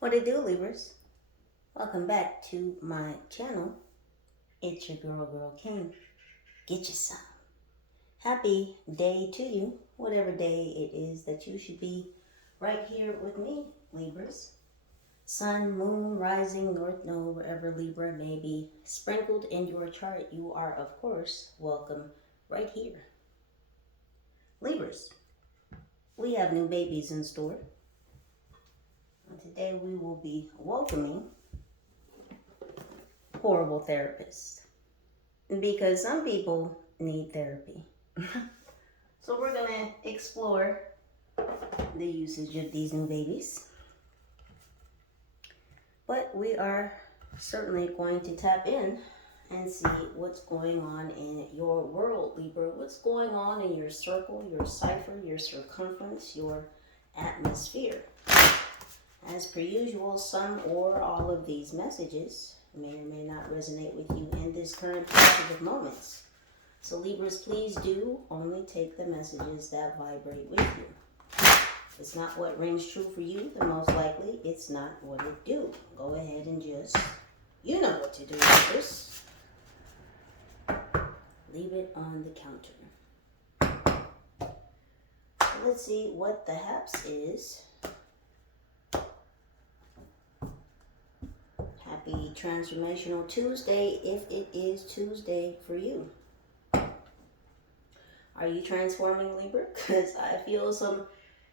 What it do, Libras? Welcome back to my channel. It's your girl King. Get you some. Happy day to you, whatever day it is that you should be right here with me, Libras. Sun, moon, rising, north node, wherever Libra may be sprinkled in your chart, you are, of course, welcome right here. Libras, we have new babies in store. And today we will be welcoming horrible therapists, because some people need therapy. So we're going to explore the usage of these new babies. But we are certainly going to tap in and see what's going on in your world, Libra. What's going on in your circle, your cipher, your circumference, your atmosphere. As per usual, some or all of these messages may or may not resonate with you in this current passage of moments. So Libras, please do only take the messages that vibrate with you. If it's not what rings true for you, then most likely it's not what it do. Go ahead and just, you know what to do with this. Leave it on the counter. Let's see what the haps is. Happy Transformational Tuesday, if it is Tuesday for you. Are you transforming, Libra? Because I feel some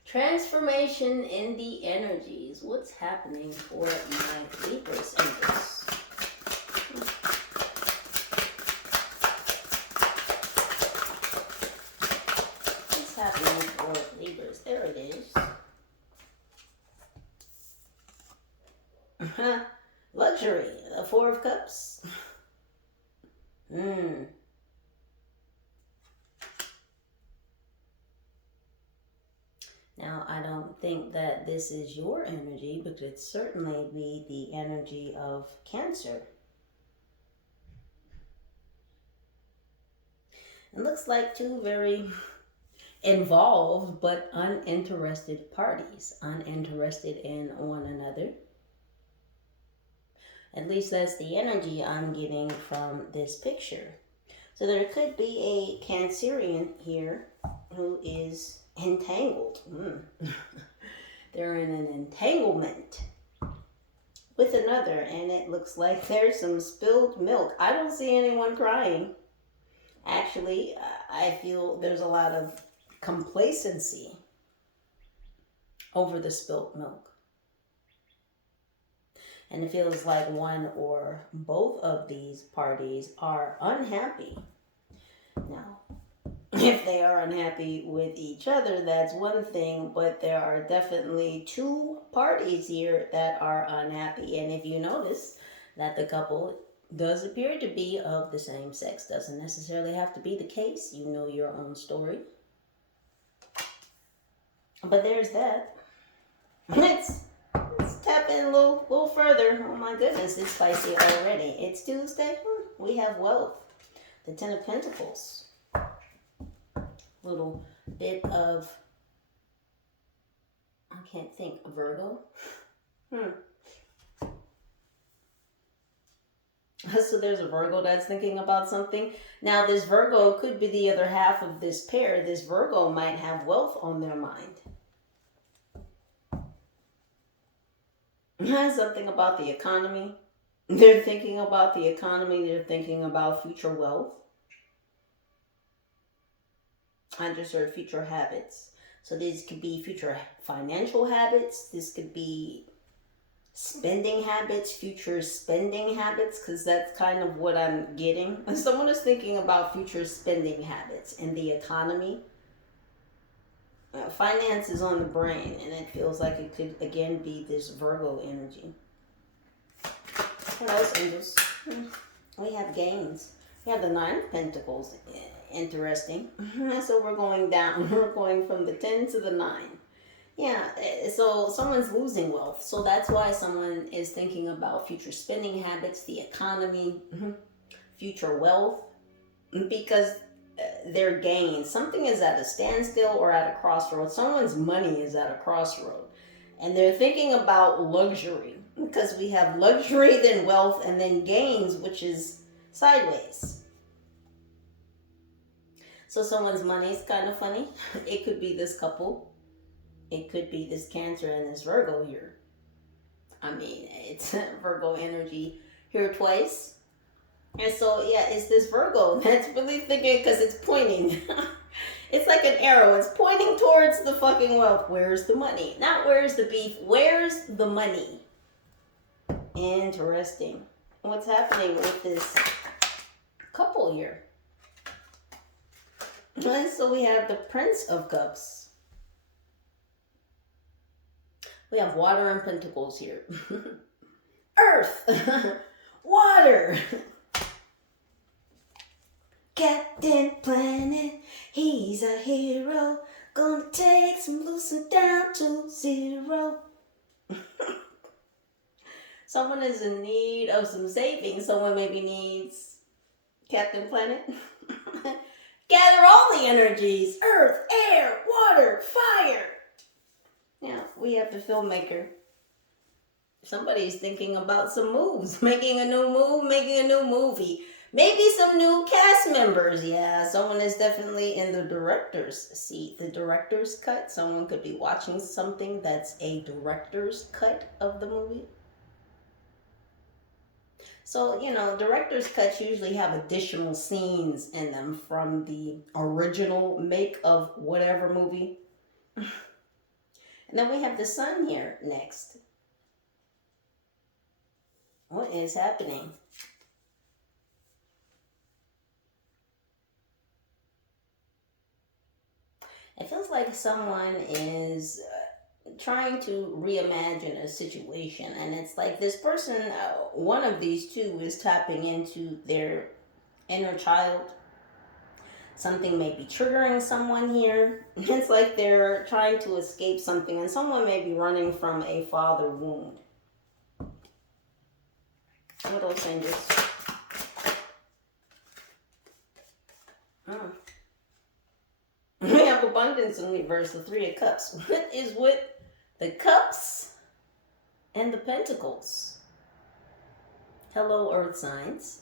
transformation in the energies. What's happening for my Libras in this? What's happening for Libras? There it is. Luxury, the Four of Cups. Now, I don't think that this is your energy, but it certainly be the energy of Cancer. It looks like two very involved but uninterested parties, uninterested in one another. At least that's the energy I'm getting from this picture. So there could be a Cancerian here who is entangled. They're in an entanglement with another, and it looks like there's some spilled milk. I don't see anyone crying. Actually, I feel there's a lot of complacency over the spilled milk. And it feels like one or both of these parties are unhappy. Now, if they are unhappy with each other, that's one thing, but there are definitely two parties here that are unhappy. And if you notice that the couple does appear to be of the same sex, doesn't necessarily have to be the case. You know your own story. But there's that. Let's tap in a little further. Oh my goodness, it's spicy already. It's Tuesday. We have wealth. The Ten of Pentacles. Little bit of, I can't think, Virgo. So there's a Virgo that's thinking about something. Now this Virgo could be the other half of this pair. This Virgo might have wealth on their mind. Something about the economy. They're thinking about the economy. They're thinking about future wealth. I just heard future habits. So these could be future financial habits. This could be spending habits, future spending habits, because that's kind of what I'm getting. Someone is thinking about future spending habits in the economy. Finance is on the brain, and it feels like it could again be this Virgo energy. What else, angels? We have gains. We have the Nine of Pentacles. Interesting. So we're going down. We're going from the 10 to the 9. Yeah, so someone's losing wealth. So that's why someone is thinking about future spending habits, the economy, future wealth, because their gains. Something is at a standstill or at a crossroad. Someone's money is at a crossroad. And they're thinking about luxury, because we have luxury, then wealth, and then gains, which is sideways. So someone's money is kind of funny. It could be this couple. It could be this Cancer and this Virgo here. I mean, it's Virgo energy here twice. And so, yeah, it's this Virgo that's really thinking, because it's pointing. It's like an arrow. It's pointing towards the fucking wealth. Where's the money? Not where's the beef. Where's the money? Interesting. What's happening with this couple here? And so we have the Prince of Cups. We have Water and Pentacles here. Earth. Water. Captain Planet, he's a hero. Gonna take some loosen down to zero. Someone is in need of some savings. Someone maybe needs Captain Planet. Gather all the energies. Earth, air, water, fire. Yeah, we have the filmmaker. Somebody's thinking about some moves. Making a new move, making a new movie. Maybe some new cast members. Yeah, someone is definitely in the director's seat. The director's cut. Someone could be watching something that's a director's cut of the movie. So, you know, director's cuts usually have additional scenes in them from the original make of whatever movie. And then we have the Sun here next. What is happening? It feels like someone is trying to reimagine a situation, and it's like this person, one of these two, is tapping into their inner child. Something may be triggering someone here. It's like they're trying to escape something, and someone may be running from a father wound. What else, angels? We have abundance in reverse, the Three of Cups. What is with the cups and the pentacles? Hello, earth signs.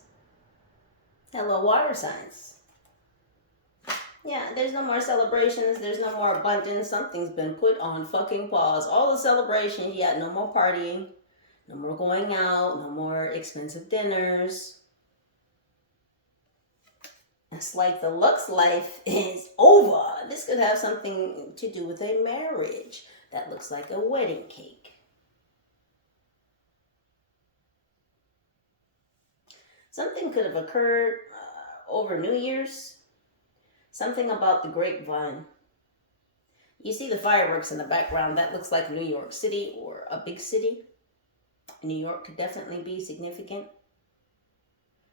Hello, water signs. Yeah, there's no more celebrations. There's no more abundance. Something's been put on fucking pause. All the celebrations, yeah, no more partying. No more going out. No more expensive dinners. It's like the Lux life is over. This could have something to do with a marriage. That looks like a wedding cake. Something could have occurred over New Year's. Something about the grapevine. You see the fireworks in the background. That looks like New York City or a big city. New York could definitely be significant.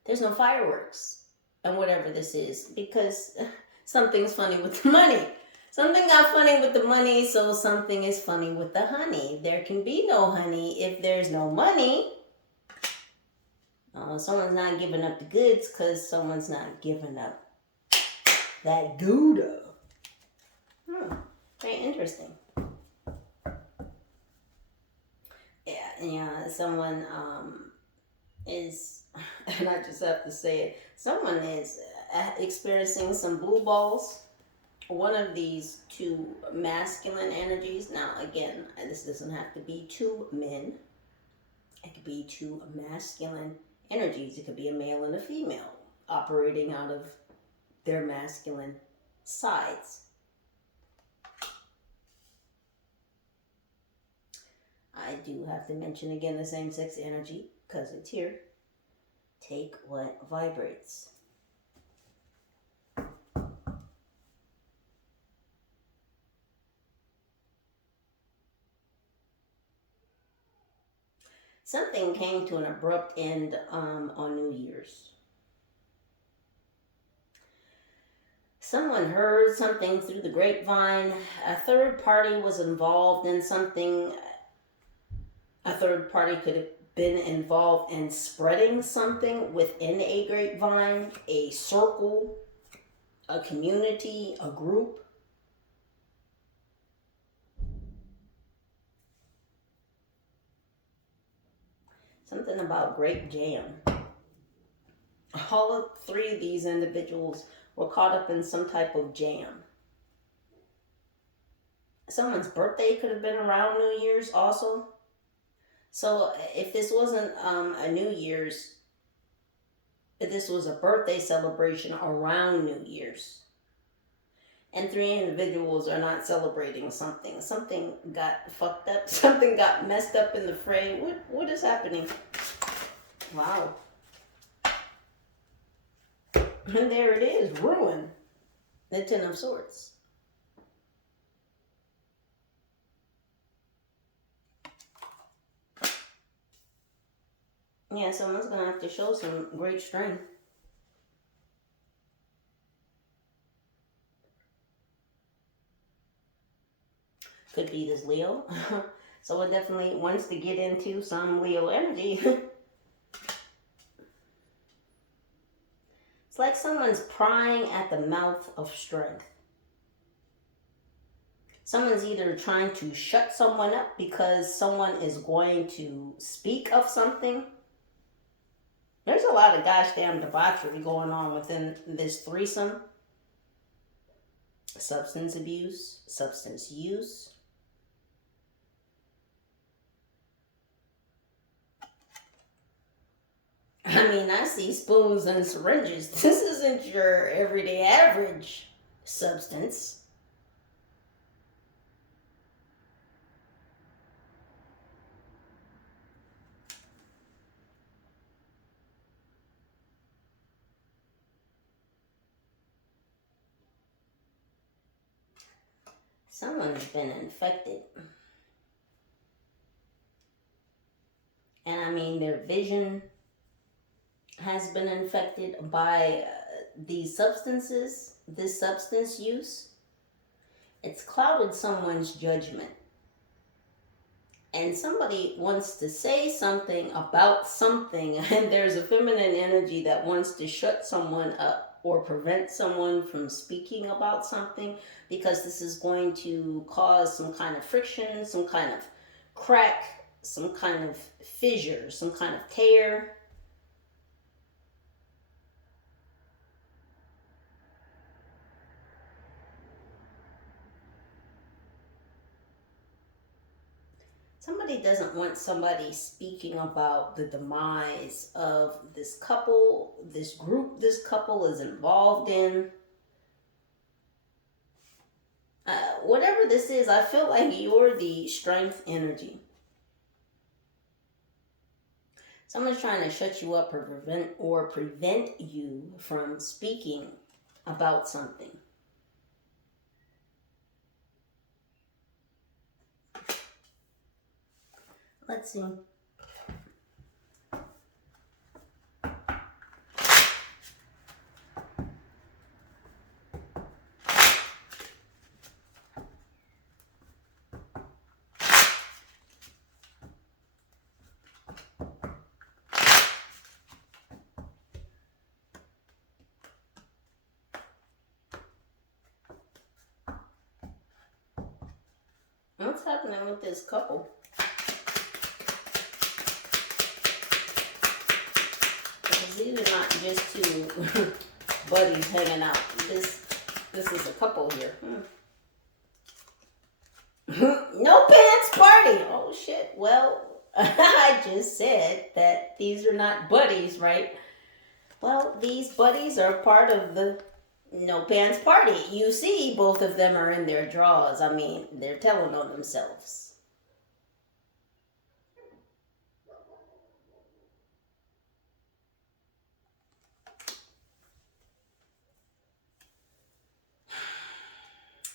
There's no fireworks. And whatever this is, because something's funny with the money. Something got funny with the money, so something is funny with the honey. There can be no honey if there's no money. Someone's not giving up the goods because someone's not giving up that Gouda. Very interesting. Yeah, someone is, and I just have to say it, someone is experiencing some blue balls. One of these two masculine energies. Now, again, this doesn't have to be two men. It could be two masculine energies. It could be a male and a female operating out of their masculine sides. I do have to mention again the same-sex energy because it's here. Take what vibrates. Something came to an abrupt end on New Year's. Someone heard something through the grapevine. A third party was involved in something. A third party could have been involved in spreading something within a grapevine, a circle, a community, a group. Something about grape jam. All of three of these individuals were caught up in some type of jam. Someone's birthday could have been around New Year's also. So if this wasn't a New Year's, if this was a birthday celebration around New Year's, and three individuals are not celebrating something, something got fucked up, something got messed up in the fray. What is happening? Wow. And there it is, ruin. The Ten of Swords. Yeah, someone's going to have to show some great strength. Could be this Leo. Someone definitely wants to get into some Leo energy. It's like someone's prying at the mouth of strength. Someone's either trying to shut someone up because someone is going to speak of something. There's a lot of gosh damn debauchery going on within this threesome. Substance abuse, substance use. I mean, I see spoons and syringes. This isn't your everyday average substance. Someone's been infected. And I mean, their vision has been infected by these substances, this substance use. It's clouded someone's judgment. And somebody wants to say something about something, and there's a feminine energy that wants to shut someone up or prevent someone from speaking about something, because this is going to cause some kind of friction, some kind of crack, some kind of fissure, some kind of tear. Somebody doesn't want somebody speaking about the demise of this couple, this group this couple is involved in. Whatever this is, I feel like you're the strength energy. Someone's trying to shut you up or prevent you from speaking about something. Let's see. What's happening with this couple? Because these are not just two buddies hanging out. This is a couple here. No pants party. Oh shit. Well, I just said that these are not buddies, right? Well, these buddies are part of the no pants party. You see, both of them are in their drawers. I mean, they're telling on themselves.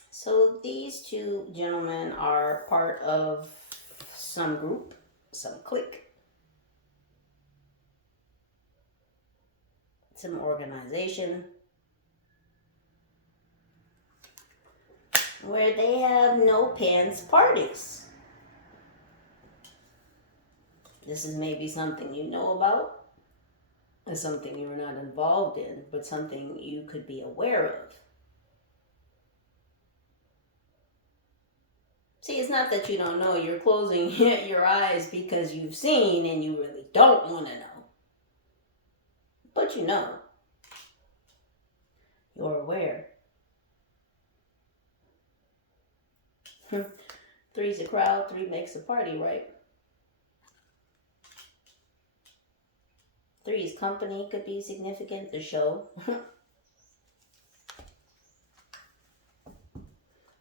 So these two gentlemen are part of some group, some clique, some organization, where they have no pants parties. This is maybe something you know about, and something you're not involved in, but something you could be aware of. See, it's not that you don't know. You're closing your eyes because you've seen and you really don't want to know. But you know. You're aware. Three's a crowd, three makes a party, right? Three's company could be significant, the show.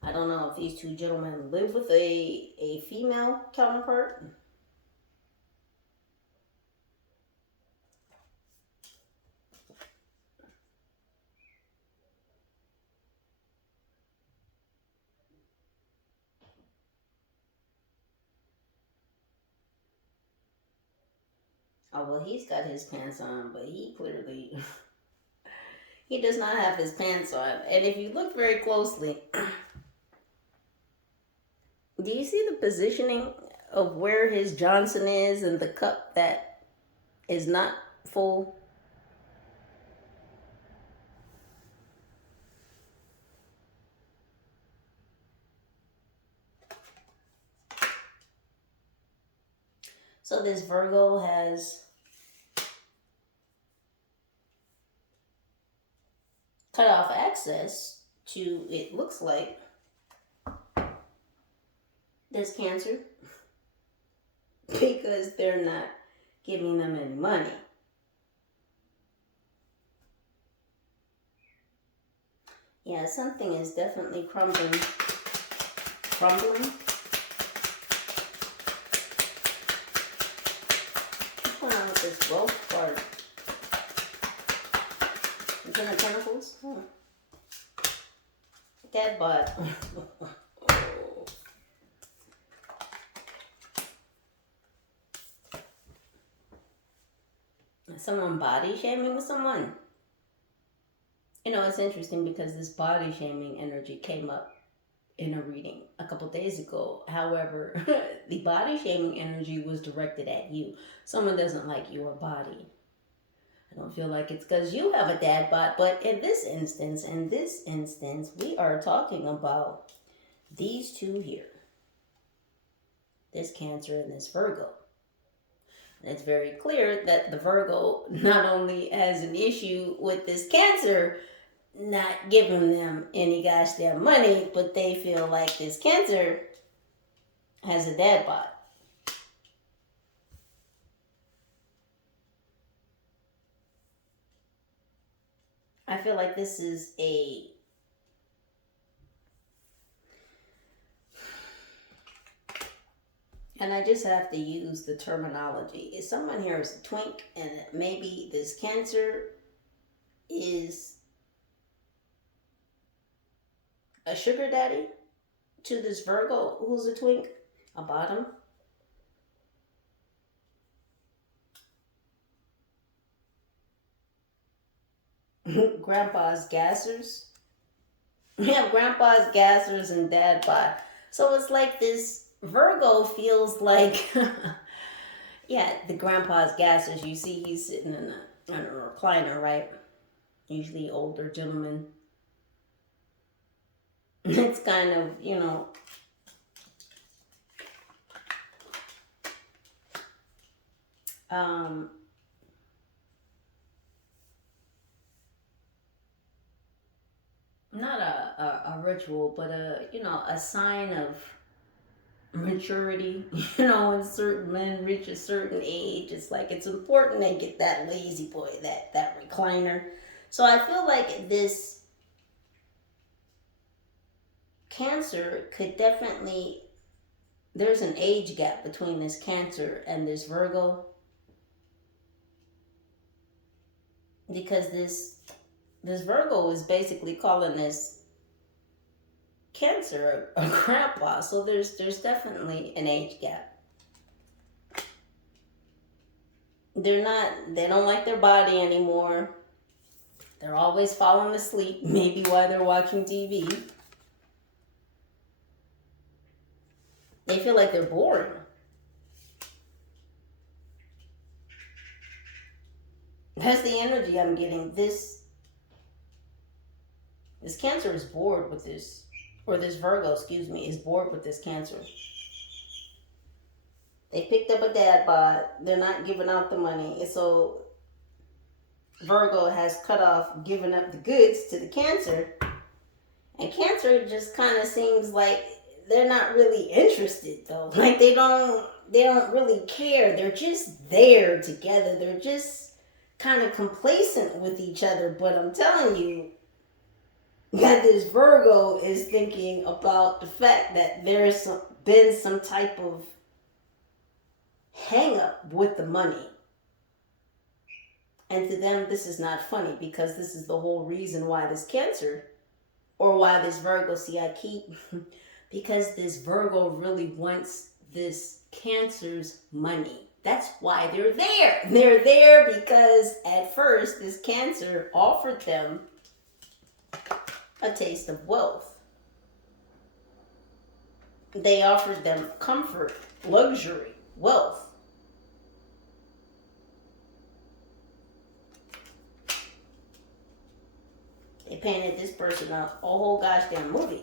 I don't know if these two gentlemen live with a female counterpart. Oh, well, he's got his pants on, but he clearly, he does not have his pants on. And if you look very closely, do you see the positioning of where his Johnson is and the cup that is not full? So this Virgo has cut off access to, it looks like, this Cancer because they're not giving them any money. Yeah, something is definitely crumbling. Crumbling? What's going on with this wealth card? Ten of Pentacles? Dead butt. Someone body shaming someone. You know, it's interesting because this body shaming energy came up in a reading a couple days ago. However, the body shaming energy was directed at you. Someone doesn't like your body. I don't feel like it's because you have a dad bod, but in this instance, we are talking about these two here. This Cancer and this Virgo. And it's very clear that the Virgo not only has an issue with this Cancer not giving them any gosh damn money, but they feel like this Cancer has a dad bod. I feel like this is a and I just have to use the terminology. If someone here is a twink and maybe this Cancer is a sugar daddy to this Virgo who's a twink, a bottom. Grandpa's gassers. We have grandpa's gassers and dad bod. So it's like this Virgo feels like, yeah, the grandpa's gassers. You see he's sitting in a recliner, right? Usually older gentleman. It's kind of, you know, not a ritual, but a sign of maturity. You know, when certain men reach a certain age, it's like it's important they get that lazy boy, that recliner. So I feel like this Cancer could definitely, there's an age gap between this Cancer and this Virgo, because this Virgo is basically calling this Cancer a grandpa. So there's definitely an age gap. They don't like their body anymore. They're always falling asleep, maybe while they're watching TV. They feel like they're boring. That's the energy I'm getting. This Cancer is bored with this or this Virgo, excuse me, is bored with this Cancer. They picked up a dad bod. They're not giving out the money. And so Virgo has cut off giving up the goods to the Cancer. And Cancer just kind of seems like they're not really interested though. Like they don't really care. They're just there together. They're just kind of complacent with each other. But I'm telling you that this Virgo is thinking about the fact that there's been some type of hang up with the money. And to them, this is not funny because this is the whole reason why this Cancer, or why this Virgo, see, I keep, because this Virgo really wants this Cancer's money. That's why they're there. They're there because at first this Cancer offered them a taste of wealth. They offered them comfort, luxury, wealth. They painted this person a whole gosh damn movie.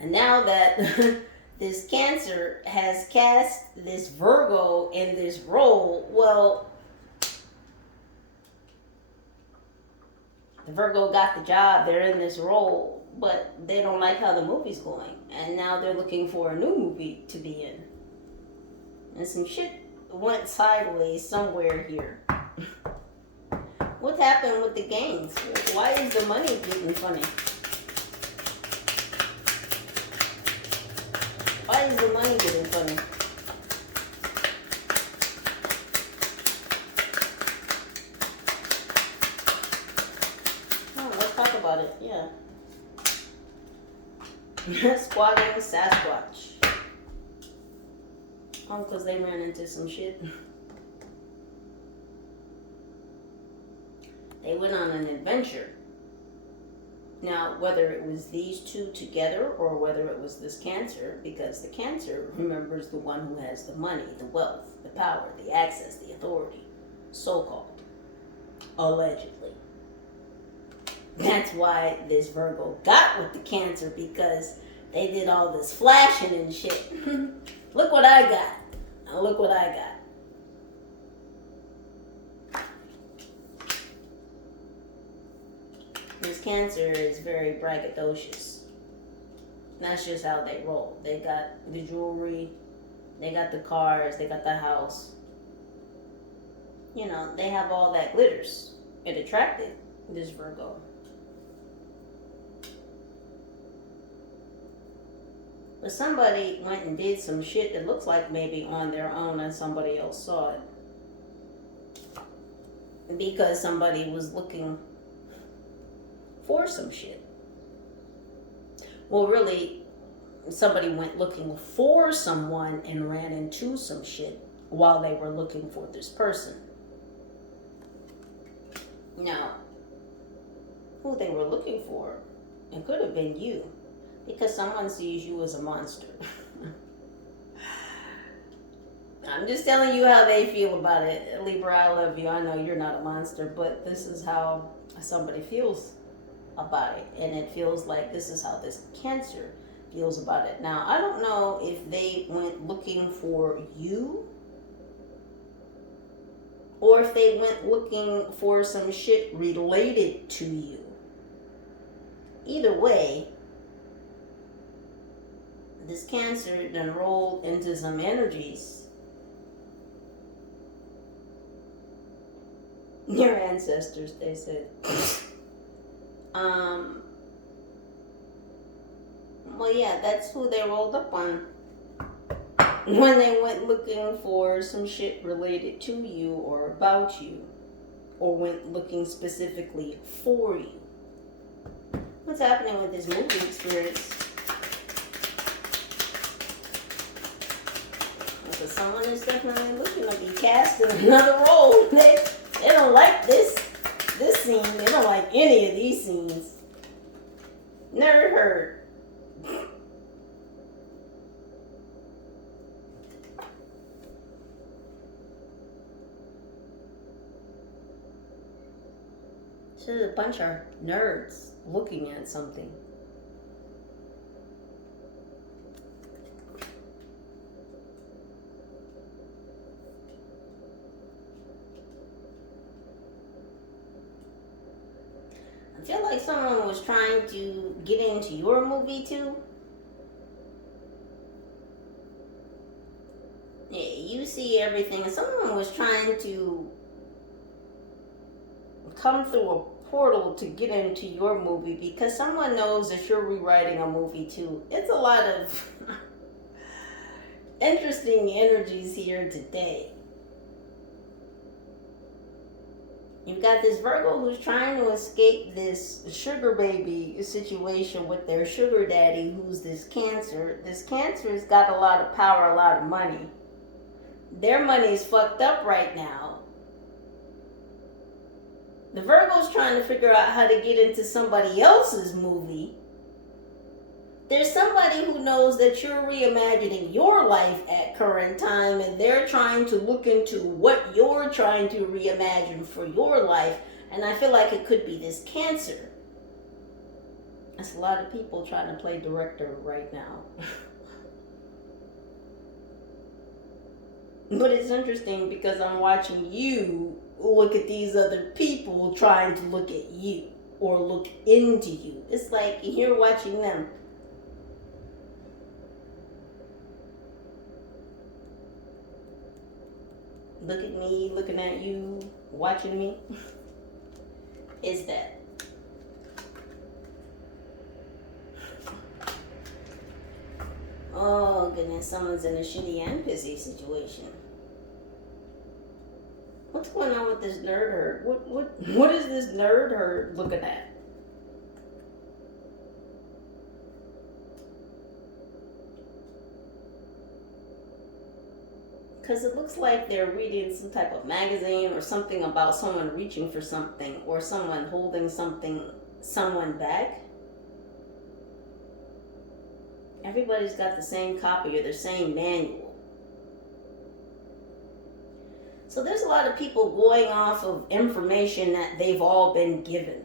And now that this Cancer has cast this Virgo in this role, well, the Virgo got the job, they're in this role, but they don't like how the movie's going. And now they're looking for a new movie to be in. And some shit went sideways somewhere here. What happened with the gains? Why is the money getting funny? Why is the money getting funny? Oh, let's talk about it. Yeah. Squatting Sasquatch. Oh, because they ran into some shit. They went on an adventure. Now, whether it was these two together or whether it was this Cancer, because the Cancer remembers the one who has the money, the wealth, the power, the access, the authority, so-called, allegedly. That's why this Virgo got with the Cancer, because they did all this flashing and shit. Look what I got. Now look what I got. This Cancer is very braggadocious. That's just how they roll. They got the jewelry, they got the cars, they got the house. You know, they have all that glitters. It attracted this Virgo. But somebody went and did some shit that looks like maybe on their own and somebody else saw it. Because somebody was looking for some shit. Well, really, somebody went looking for someone and ran into some shit while they were looking for this person. Now, who they were looking for, it could have been you, because someone sees you as a monster. I'm just telling you how they feel about it. Libra, I love you. I know you're not a monster, but this is how somebody feels about it, and it feels like this is how this Cancer feels about it. Now, I don't know if they went looking for you or if they went looking for some shit related to you. Either way, this Cancer done rolled into some energies. Your ancestors, they said. Well, yeah, that's who they rolled up on when they went looking for some shit related to you or about you, or went looking specifically for you. What's happening with this movie experience? Because someone is definitely looking to be cast in another role. They don't like this scene. They don't like any of these scenes. Never heard. There's a bunch of nerds looking at something. I feel like someone was trying to get into your movie too. Yeah, you see everything. And someone was trying to come through a portal to get into your movie because someone knows that you're rewriting a movie too. It's a lot of interesting energies here today. You've got this Virgo who's trying to escape this sugar baby situation with their sugar daddy, who's this Cancer. This Cancer's got a lot of power, a lot of money. Their money's fucked up right now. The Virgo's trying to figure out how to get into somebody else's movie. There's somebody who knows that you're reimagining your life at current time, and they're trying to look into what you're trying to reimagine for your life. And I feel like it could be this Cancer. That's a lot of people trying to play director right now. But it's interesting because I'm watching you look at these other people trying to look at you or look into you. It's like you're watching them. Look at me, looking at you, watching me. Is that? Oh goodness, someone's in a shitty and busy situation. What's going on with this nerd herd? What is this nerd herd looking at? Because it looks like they're reading some type of magazine or something about someone reaching for something or someone holding someone back. Everybody's got the same copy or the same manual. So there's a lot of people going off of information that they've all been given.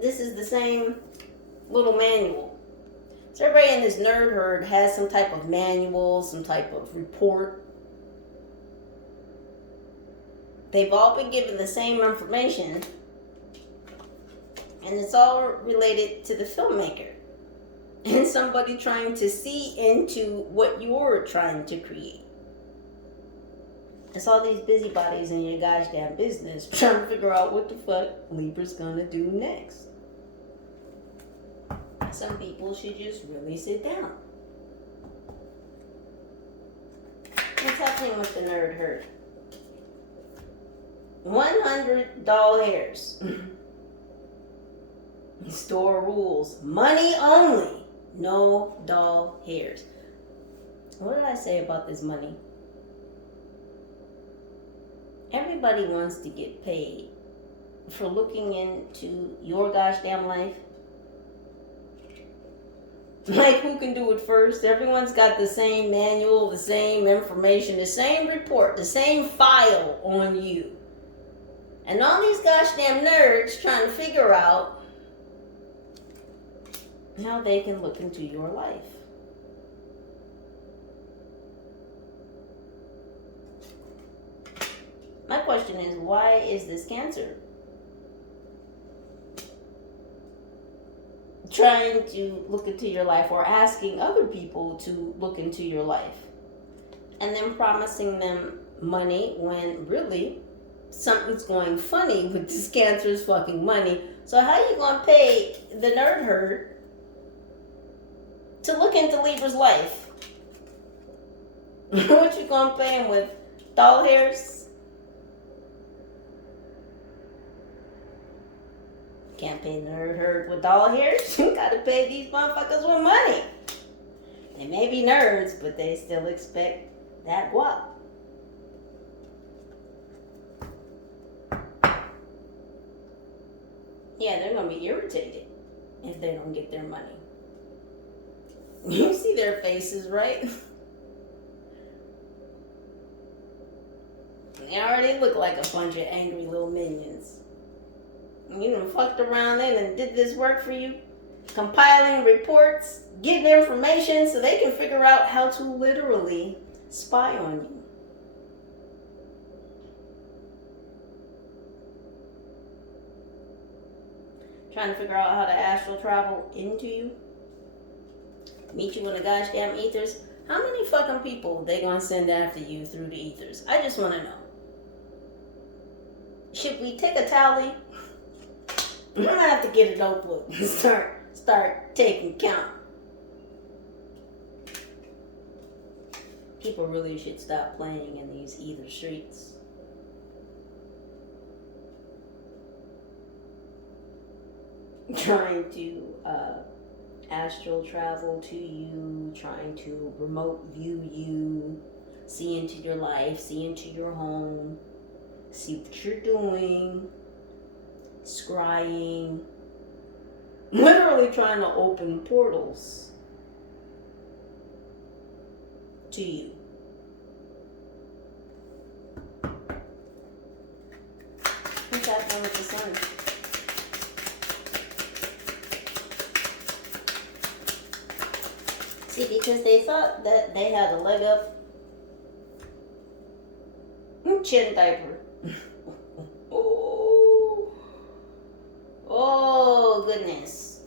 This is the same little manual. So everybody in this nerd herd has some type of manual, some type of report. They've all been given the same information, and it's all related to the filmmaker and somebody trying to see into what you're trying to create. It's all these busybodies in your gosh damn business trying to figure out what the fuck Libra's gonna do next. Some people should just really sit down. What's happening with the nerd herd? 100 doll hairs. Store rules. Money only. No doll hairs. What did I say about this money? Everybody wants to get paid for looking into your gosh damn life. Like, who can do it first? Everyone's got the same manual, the same information, the same report, the same file on you. And all these gosh damn nerds trying to figure out how they can look into your life. My question is, why is this Cancer trying to look into your life or asking other people to look into your life and then promising them money when really something's going funny with this Cancer's fucking money? So how are you going to pay the nerd herd to look into Libra's life? What you going to pay him with? Doll hairs? Can't pay the nerd herd with doll hairs. You gotta pay these motherfuckers with money. They may be nerds, but they still expect that guap. Yeah, they're gonna be irritated if they don't get their money. You see their faces, right? They already look like a bunch of angry little minions. You done fucked around in and did this work for you. Compiling reports, getting information so they can figure out how to literally spy on you. Trying to figure out how to astral travel into you. Meet you in the goddamn ethers. How many fucking people they gonna send after you through the ethers? I just want to know. Should we take a tally? I'm gonna have to get a notebook and start taking count. People really should stop playing in these ether streets. Trying to astral travel to you, trying to remote view you, see into your life, see into your home, see what you're doing, scrying, literally trying to open portals to you. What's happening with the sun? See, because they thought that they had a leg up. Chin diaper. Oh, goodness.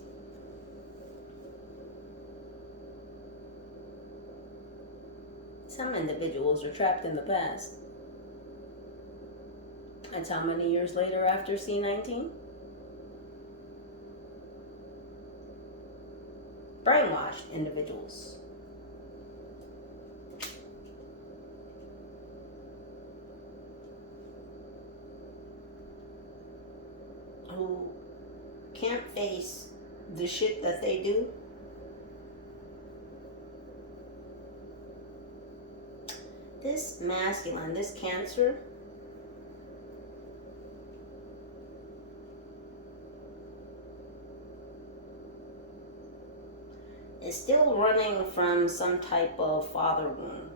Some individuals are trapped in the past. That's how many years later after C19? Brainwashed individuals. Who can't face the shit that they do. This masculine, this Cancer, is still running from some type of father wound.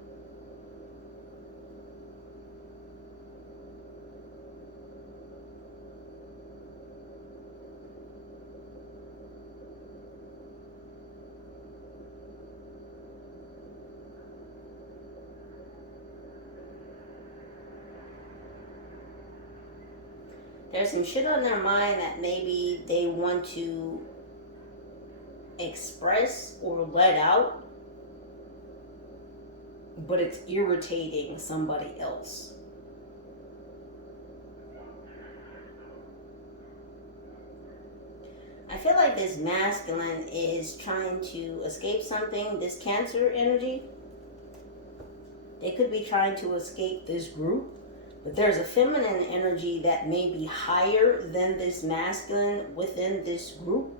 There's some shit on their mind that maybe they want to express or let out, but it's irritating somebody else. I feel like this masculine is trying to escape something, this Cancer energy. They could be trying to escape this group, but there's a feminine energy that may be higher than this masculine within this group.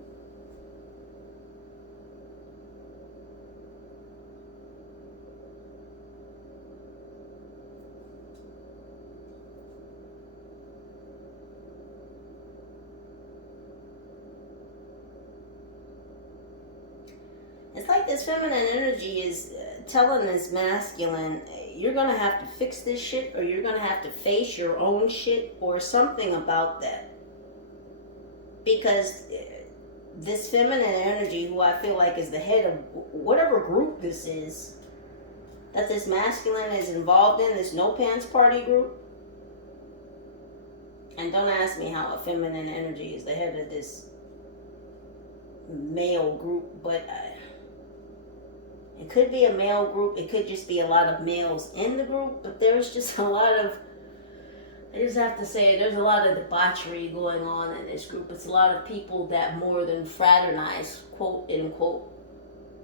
It's like this feminine energy is telling this masculine, you're going to have to fix this shit, or you're going to have to face your own shit, or something about that. Because this feminine energy, who I feel like is the head of whatever group this is, that this masculine is involved in, this no pants party group. And don't ask me how a feminine energy is the head of this male group, but it could be a male group. It could just be a lot of males in the group, but there's just a lot of, I just have to say, there's a lot of debauchery going on in this group. It's a lot of people that more than fraternize, quote, unquote,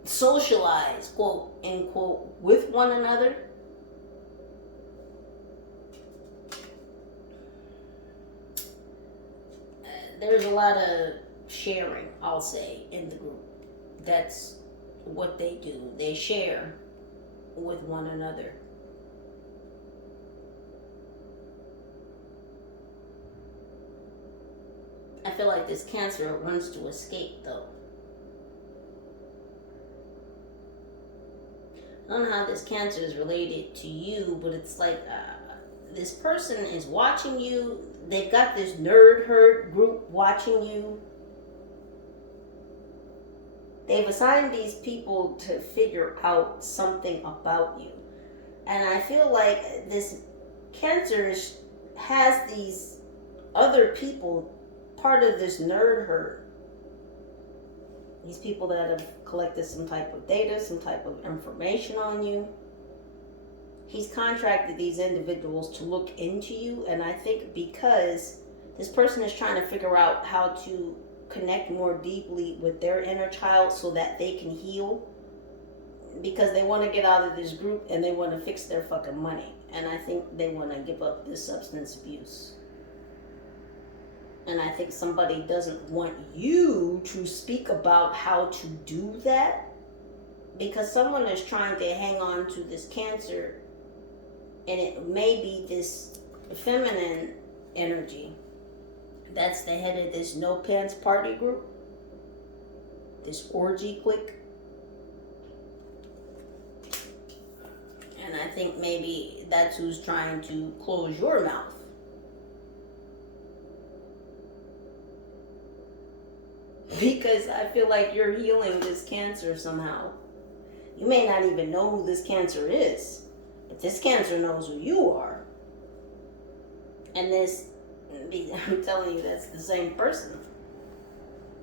socialize, quote, unquote, with one another. There's a lot of sharing, I'll say, in the group. That's what they do. They share with one another. I feel like this Cancer wants to escape, though. I don't know how this Cancer is related to you, but it's like this person is watching you. They've got this nerd herd group watching you. They've assigned these people to figure out something about you. And I feel like this Cancer has these other people, part of this nerd herd. These people that have collected some type of data, some type of information on you. He's contracted these individuals to look into you, and I think because this person is trying to figure out how to connect more deeply with their inner child so that they can heal, because they want to get out of this group and they want to fix their fucking money, and I think they want to give up this substance abuse. And I think somebody doesn't want you to speak about how to do that, because someone is trying to hang on to this Cancer, and it may be this feminine energy that's the head of this no pants party group, this orgy clique. And I think maybe that's who's trying to close your mouth. Because I feel like you're healing this Cancer somehow. You may not even know who this Cancer is, but this Cancer knows who you are. And this, I'm telling you, that's the same person.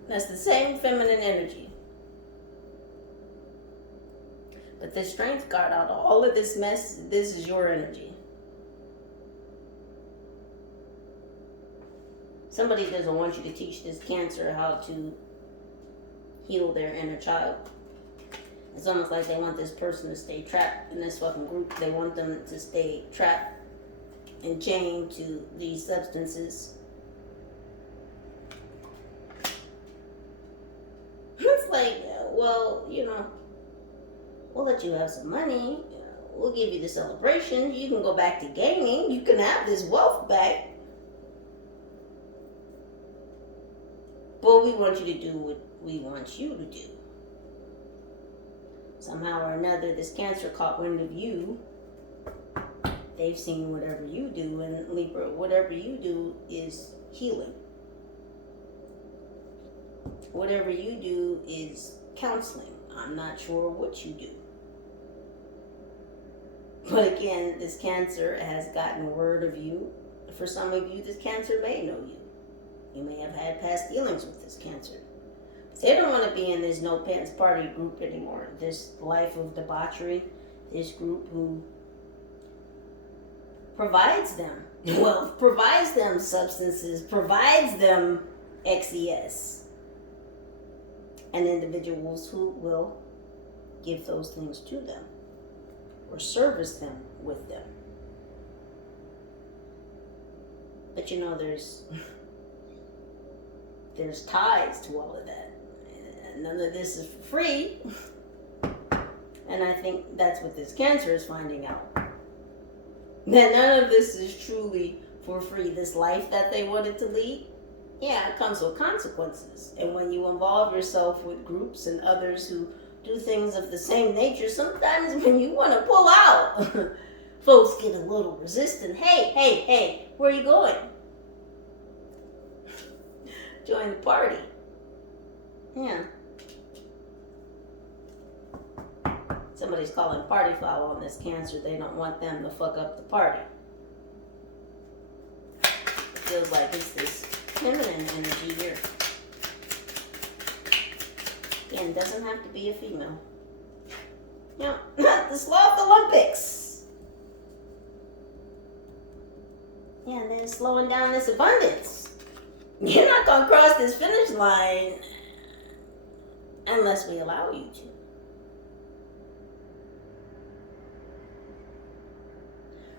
That's the same feminine energy. But the strength card, out of all of this mess, this is your energy. Somebody doesn't want you to teach this Cancer how to heal their inner child. It's almost like they want this person to stay trapped in this fucking group. They want them to stay trapped and chained to these substances. It's like, well, you know, we'll let you have some money. We'll give you the celebration. You can go back to gaming. You can have this wealth back. But we want you to do what we want you to do. Somehow or another, this Cancer caught wind of you. They've seen whatever you do, and Libra, whatever you do is healing. Whatever you do is counseling. I'm not sure what you do. But again, this Cancer has gotten word of you. For some of you, this Cancer may know you. You may have had past dealings with this Cancer. They don't want to be in this no pants party group anymore. This life of debauchery. This group who provides them wealth, provides them substances, provides them XES. And individuals who will give those things to them or service them with them. But you know, there's ties to all of that. None of this is for free. And I think that's what this Cancer is finding out. That none of this is truly for free. This life that they wanted to lead, yeah, it comes with consequences. And when you involve yourself with groups and others who do things of the same nature, sometimes when you want to pull out, folks get a little resistant. Hey, where are you going? Join the party. Yeah. Somebody's calling party foul on this Cancer. They don't want them to fuck up the party. It feels like it's this feminine energy here. Again, it doesn't have to be a female. You know, not the Sloth Olympics. Yeah, and then slowing down this abundance. You're not going to cross this finish line unless we allow you to.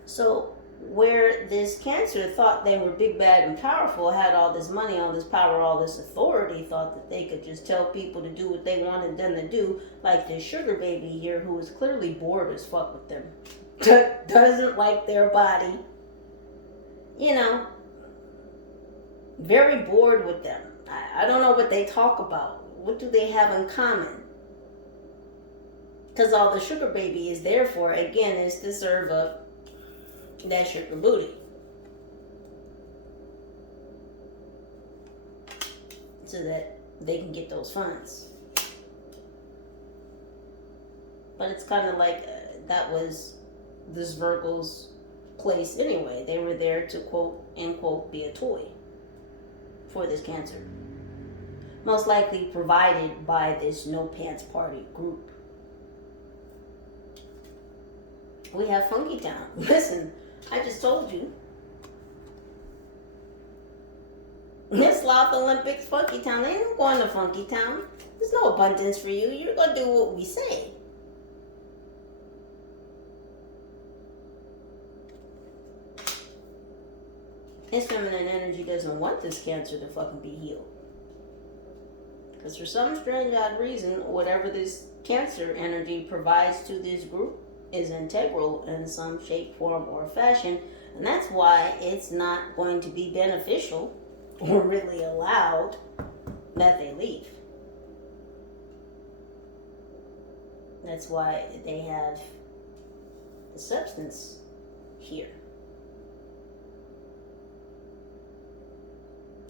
So where this Cancer thought they were big, bad, and powerful, had all this money, all this power, all this authority, thought that they could just tell people to do what they wanted them to do, like this Sugarbaby here, who is clearly bored as fuck with them. Doesn't like their body. You know, very bored with them. I don't know what they talk about. What do they have in common? Because all the Sugarbaby is there for, again, is to serve up that sugar booty. So that they can get those funds. But it's kind of like that was this Virgo's place anyway. They were there to quote unquote be a toy for this Cancer. Most likely provided by this No Pants Party group. We have Funky Town. Listen, I just told you. This Sloth Olympics, Funky Town. They ain't going to Funky Town. There's no abundance for you. You're going to do what we say. This feminine energy doesn't want this Cancer to fucking be healed. Because for some strange odd reason, whatever this Cancer energy provides to this group is integral in some shape, form, or fashion. And that's why it's not going to be beneficial or really allowed that they leave. That's why they have the substance here.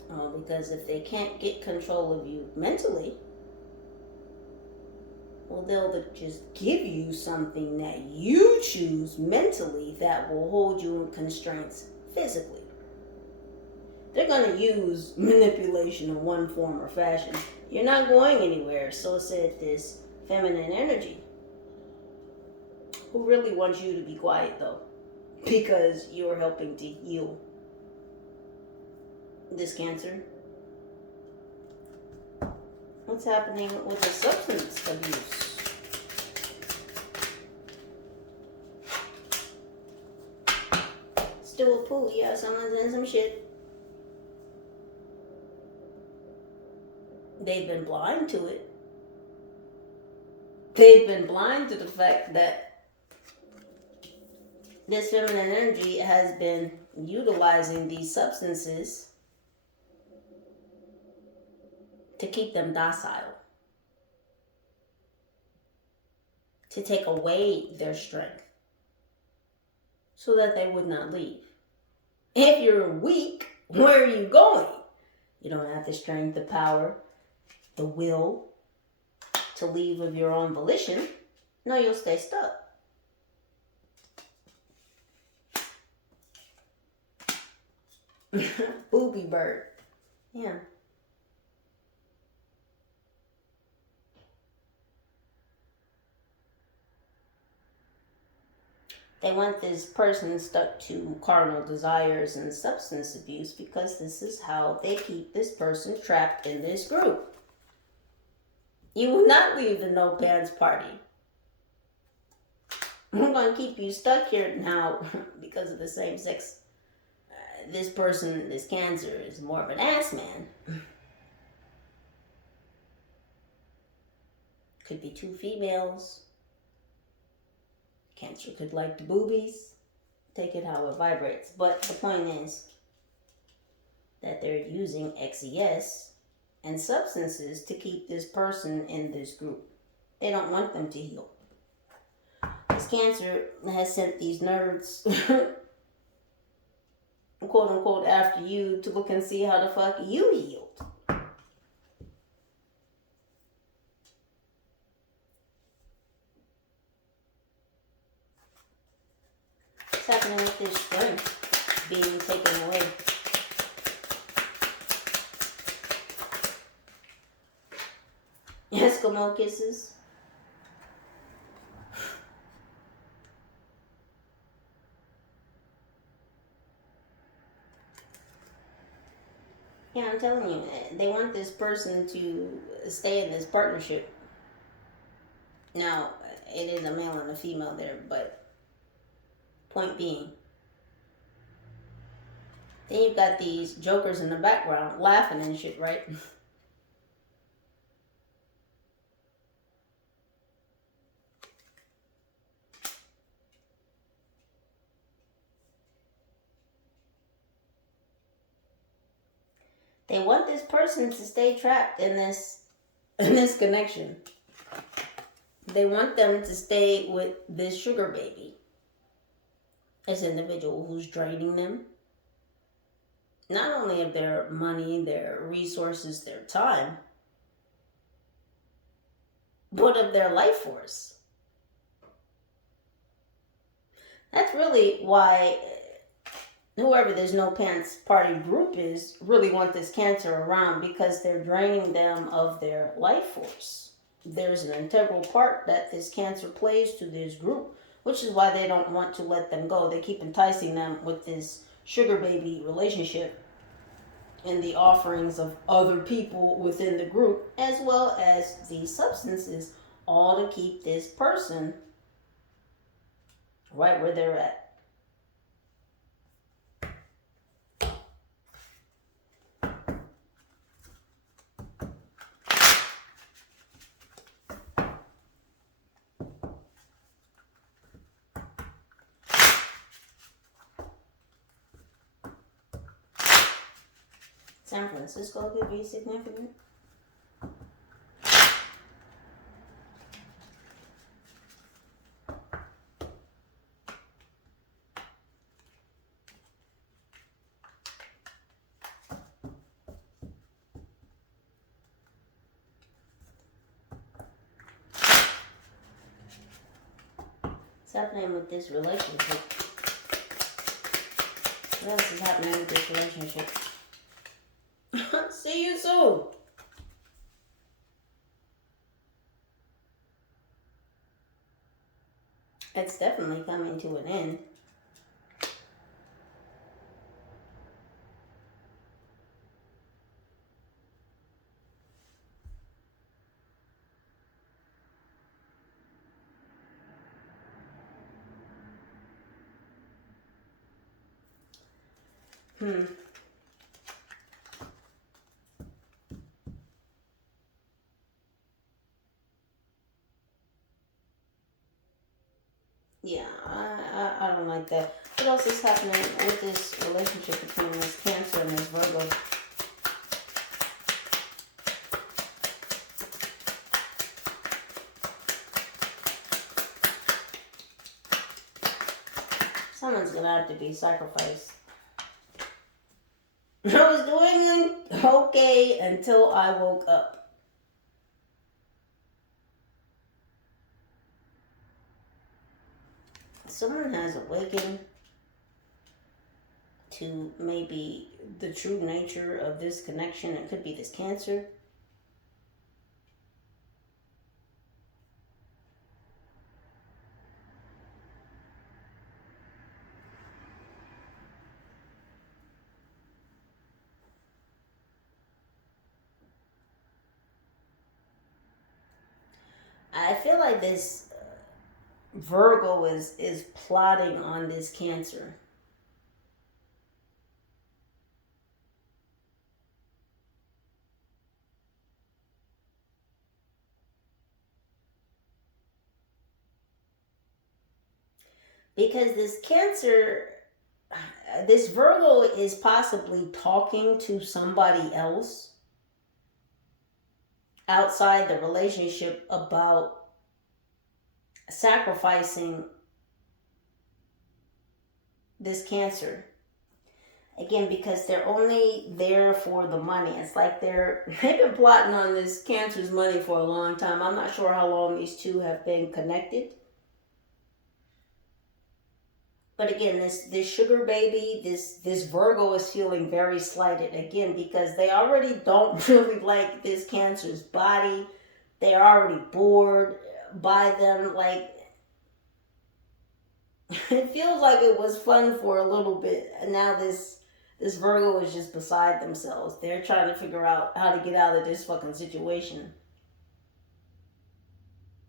Because if they can't get control of you mentally, well, they'll just give you something that you choose mentally that will hold you in constraints physically. They're going to use manipulation in one form or fashion. You're not going anywhere, so said this feminine energy. Who really wants you to be quiet, though? Because you're helping to heal this Cancer. What's happening with the substance abuse? Still a poo, yeah, someone's in some shit. They've been blind to it. They've been blind to the fact that this feminine energy has been utilizing these substances to keep them docile, to take away their strength so that they would not leave. If you're weak, where are you going? You don't have the strength, the power, the will to leave of your own volition. No, you'll stay stuck. Booby bird. Yeah. They want this person stuck to carnal desires and substance abuse because this is how they keep this person trapped in this group. You will not leave the No Pants Party. I'm going to keep you stuck here now because of the same sex. This person, this Cancer, is more of an ass man. Could be two females. Cancer could like the boobies. Take it how it vibrates. But the point is that they're using XES and substances to keep this person in this group. They don't want them to heal. This Cancer has sent these nerds, quote unquote, after you to look and see how the fuck you healed. What's happening with this strength being taken away? Eskimo kisses. Yeah, I'm telling you, they want this person to stay in this partnership. Now, it is a male and a female there, but point being, then you've got these jokers in the background laughing and shit, right? They want this person to stay trapped in this connection. They want them to stay with this sugar baby. This individual who's draining them, not only of their money, their resources, their time, but of their life force. That's really why whoever this no pants party group is really want this Cancer around, because they're draining them of their life force. There's an integral part that this Cancer plays to this group, which is why they don't want to let them go. They keep enticing them with this sugar baby relationship and the offerings of other people within the group, as well as the substances, all to keep this person right where they're at. San Francisco could be significant. What's happening with this relationship? What else is happening with this relationship? See you soon. It's definitely coming to an end. Yeah, I don't like that. What else is happening with this relationship between this Cancer and this Virgo? Someone's gonna have to be sacrificed. I was doing okay until I woke up. Someone has awakened to maybe the true nature of this connection. It could be this Cancer. I feel like this Virgo is plotting on this Cancer. Because this Cancer, this Virgo is possibly talking to somebody else outside the relationship about sacrificing this Cancer. Again, because they're only there for the money. It's like they've been plotting on this Cancer's money for a long time. I'm not sure how long these two have been connected. But again, this sugar baby, this Virgo is feeling very slighted. Again, because they already don't really like this Cancer's body. They're already bored by them. Like, it feels like it was fun for a little bit. And now this Virgo is just beside themselves. They're trying to figure out how to get out of this fucking situation.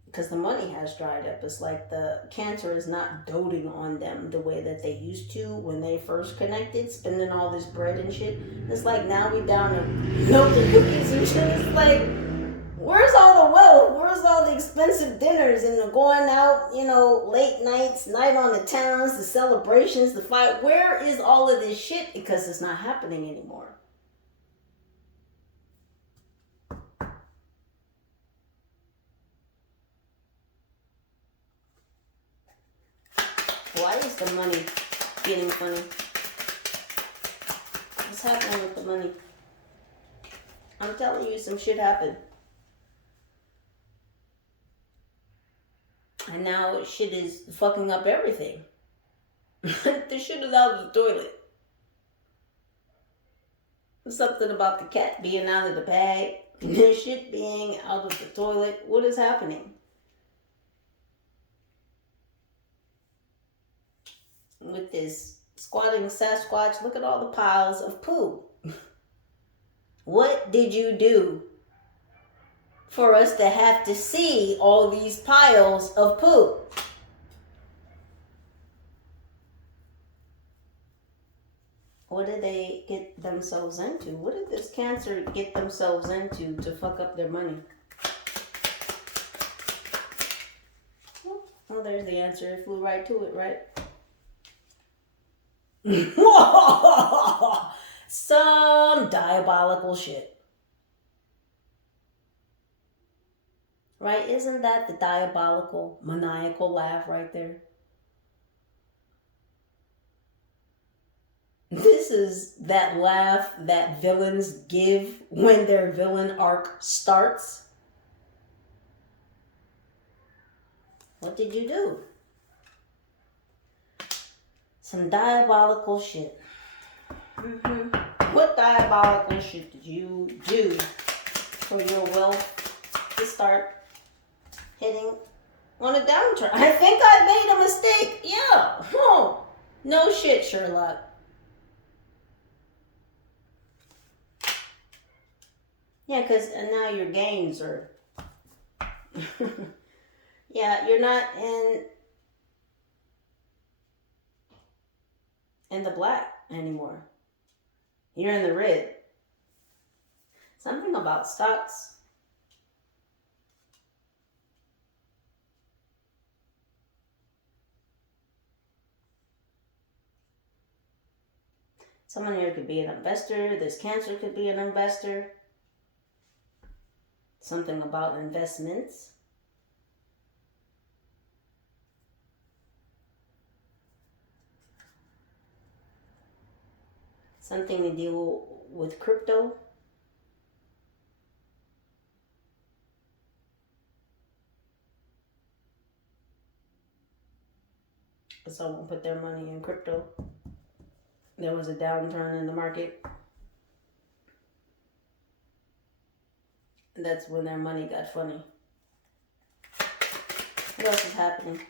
Because the money has dried up. It's like the Cancer is not doting on them the way that they used to when they first connected, spending all this bread and shit. It's like now we down to milk and cookies and shit. It's like, where's all the wealth? Where's all the expensive dinners and the going out, late nights, night on the towns, the celebrations, the fight? Where is all of this shit? Because it's not happening anymore. Why is the money getting funny. What's happening with the money? I'm telling you, some shit happened. And now shit is fucking up everything. The shit is out of the toilet. Something about the cat being out of the bag. The shit being out of the toilet. What is happening? With this squatting Sasquatch, look at all the piles of poo. What did you do for us to have to see all these piles of poo? What did they get themselves into? What did this Cancer get themselves into to fuck up their money? Well, there's the answer. It flew right to it, right? Some diabolical shit. Right? Isn't that the diabolical, maniacal laugh right there? This is that laugh that villains give when their villain arc starts. What did you do? Some diabolical shit. What diabolical shit did you do for your wealth to start hitting on a downturn? I think I made a mistake. Yeah. Oh, no shit, Sherlock. Yeah, because now your gains are... yeah, you're not in the black anymore. You're in the red. Something about stocks. Someone here could be an investor. This Cancer could be an investor. Something about investments. Something to deal with crypto. Someone put their money in crypto. There was a downturn in the market. That's when their money got funny. What else is happening?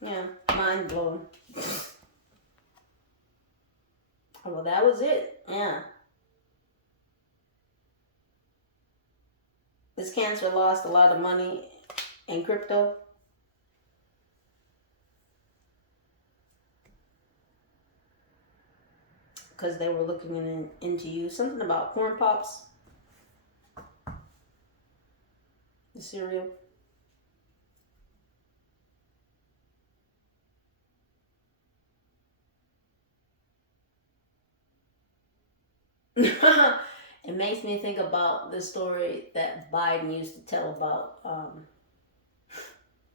Yeah, mind blown. Oh, well, that was it. Yeah. This Cancer lost a lot of money in crypto. Because they were looking into you. Something about corn pops. The cereal. It makes me think about the story that Biden used to tell about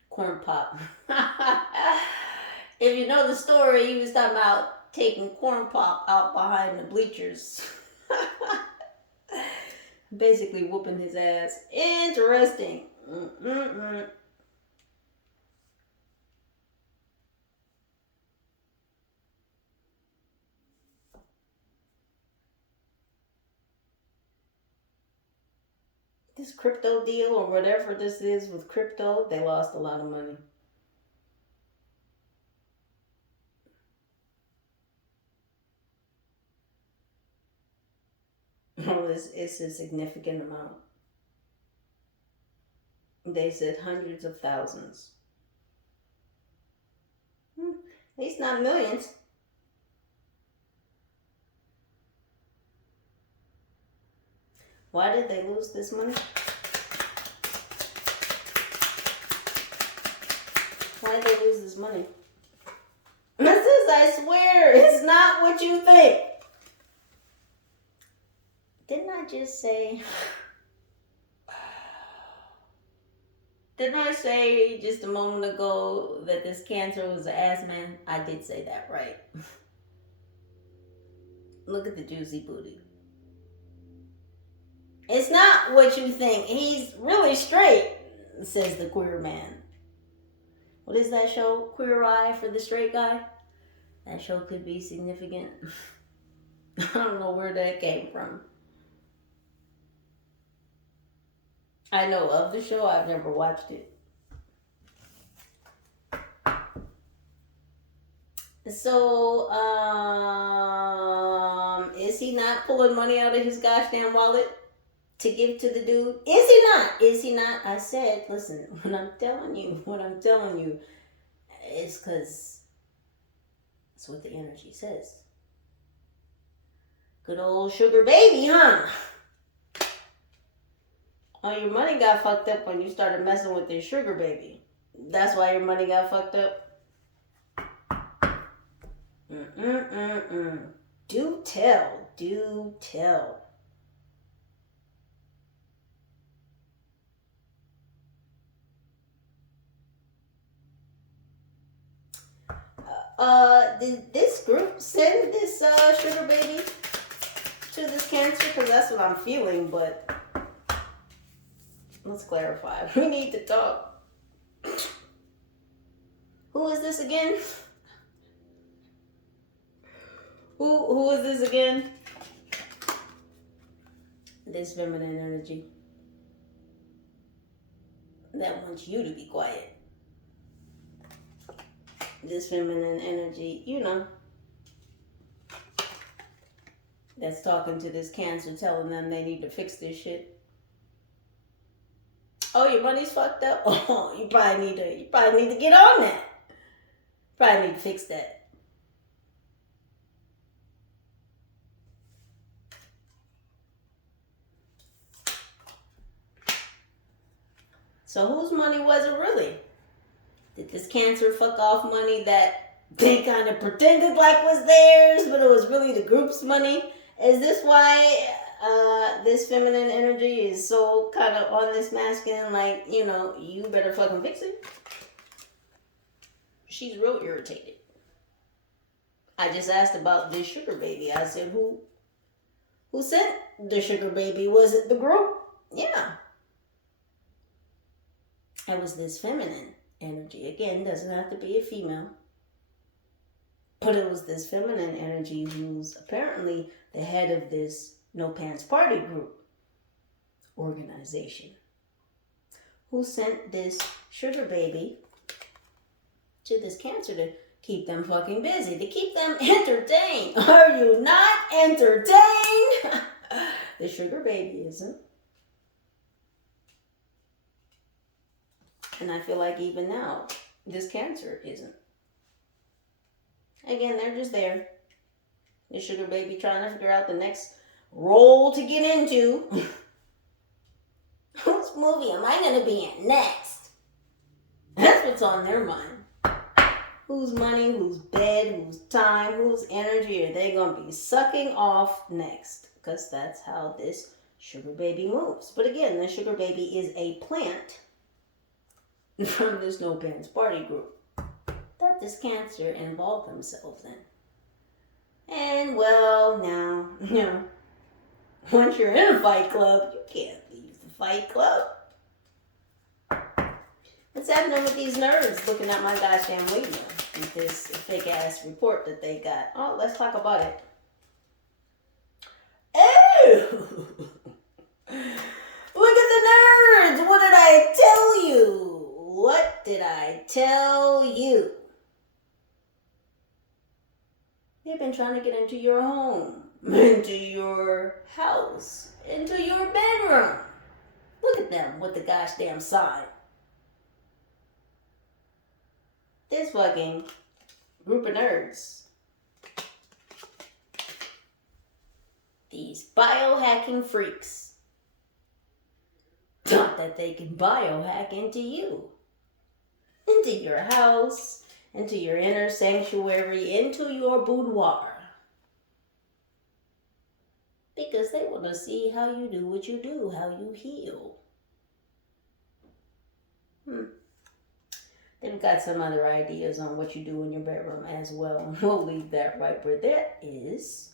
corn pop. If you know the story, he was talking about taking corn pop out behind the bleachers. Basically whooping his ass. Interesting. This crypto deal or whatever this is with crypto, they lost a lot of money. Oh, it's a significant amount. They said hundreds of thousands. At least not millions. Why did they lose this money? Why did they lose this money? This is, I swear, it's not what you think. Didn't I just say... Didn't I say just a moment ago that this Cancer was an ass man? I did say that, right? Look at the juicy booty. It's not what you think. He's really straight, says the queer man. What is that show? Queer Eye for the straight guy? That show could be significant. I don't know where that came from. I know of the show. I've never watched it. So, is he not pulling money out of his gosh damn wallet to give to the dude? Is he not? Is he not? I said, listen, what I'm telling you is because that's what the energy says. Good old Sugarbaby, huh? Oh, your money got fucked up when you started messing with this Sugarbaby. That's why your money got fucked up? Do tell. Do tell. Did this group send this Sugarbaby to this Cancer? Because that's what I'm feeling, but let's clarify. We need to talk. Who is this again? Who is this again? This feminine energy that wants you to be quiet. This feminine energy, you know, that's talking to this Cancer, telling them they need to fix this shit. Oh, your money's fucked up. Oh, you probably need to get on that. Probably need to fix that. So whose money was it really? Did this Cancer fuck off money that they kind of pretended like was theirs, but it was really the group's money? Is this why this feminine energy is so kind of on this masculine, like, you know, you better fucking fix it? She's real irritated. I just asked about this Sugarbaby. I said, who sent the Sugarbaby? Was it the group? Yeah. It was this feminine energy. Again, doesn't have to be a female. But it was this feminine energy who's apparently the head of this No Pants Party group organization, who sent this Sugarbaby to this Cancer to keep them fucking busy, to keep them entertained. Are you not entertained? The Sugarbaby isn't. And I feel like even now, this Cancer isn't. Again, they're just there. The Sugarbaby trying to figure out the next role to get into. Whose movie am I going to be in next? That's what's on their mind. Whose money, whose bed, whose time, whose energy are they going to be sucking off next? Because that's how this Sugarbaby moves. But again, the Sugarbaby is a plant from this No Pants Party group that this Cancer involved themselves in. And well, now, you know, once you're in a fight club, you can't leave the fight club. What's happening with these nerds looking at my goddamn window with this fake ass report that they got? Oh, let's talk about it. Oh! Look at the nerds! What did I tell you? What did I tell you? They've been trying to get into your home, into your house, into your bedroom. Look at them with the gosh damn sign. This fucking group of nerds. These biohacking freaks thought that they can biohack into you, into your house, into your inner sanctuary, into your boudoir. Because they want to see how you do what you do, how you heal. They've got some other ideas on what you do in your bedroom as well. And we'll leave that right where that is.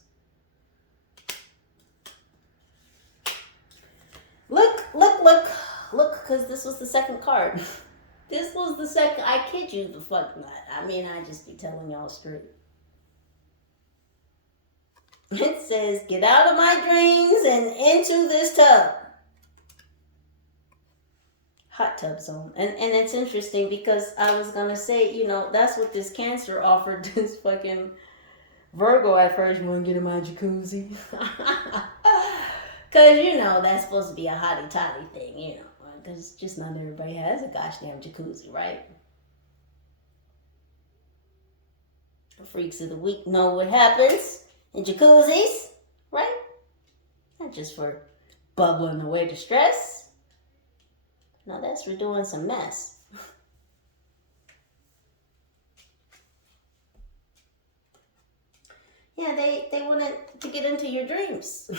Look, because this was the second card. This was the second. I kid you the fuck not. I mean, I just be telling y'all straight. It says, get out of my dreams and into this tub. Hot tub zone. And it's interesting because I was going to say, you know, that's what this Cancer offered this fucking Virgo at first. You want to get in my jacuzzi? Because, you know, that's supposed to be a hottie toddy thing, you know. Because just not everybody has a gosh damn jacuzzi, right? Freaks of the week know what happens in jacuzzis, right? Not just for bubbling away the stress. No, that's for doing some mess. Yeah, they wanted to get into your dreams.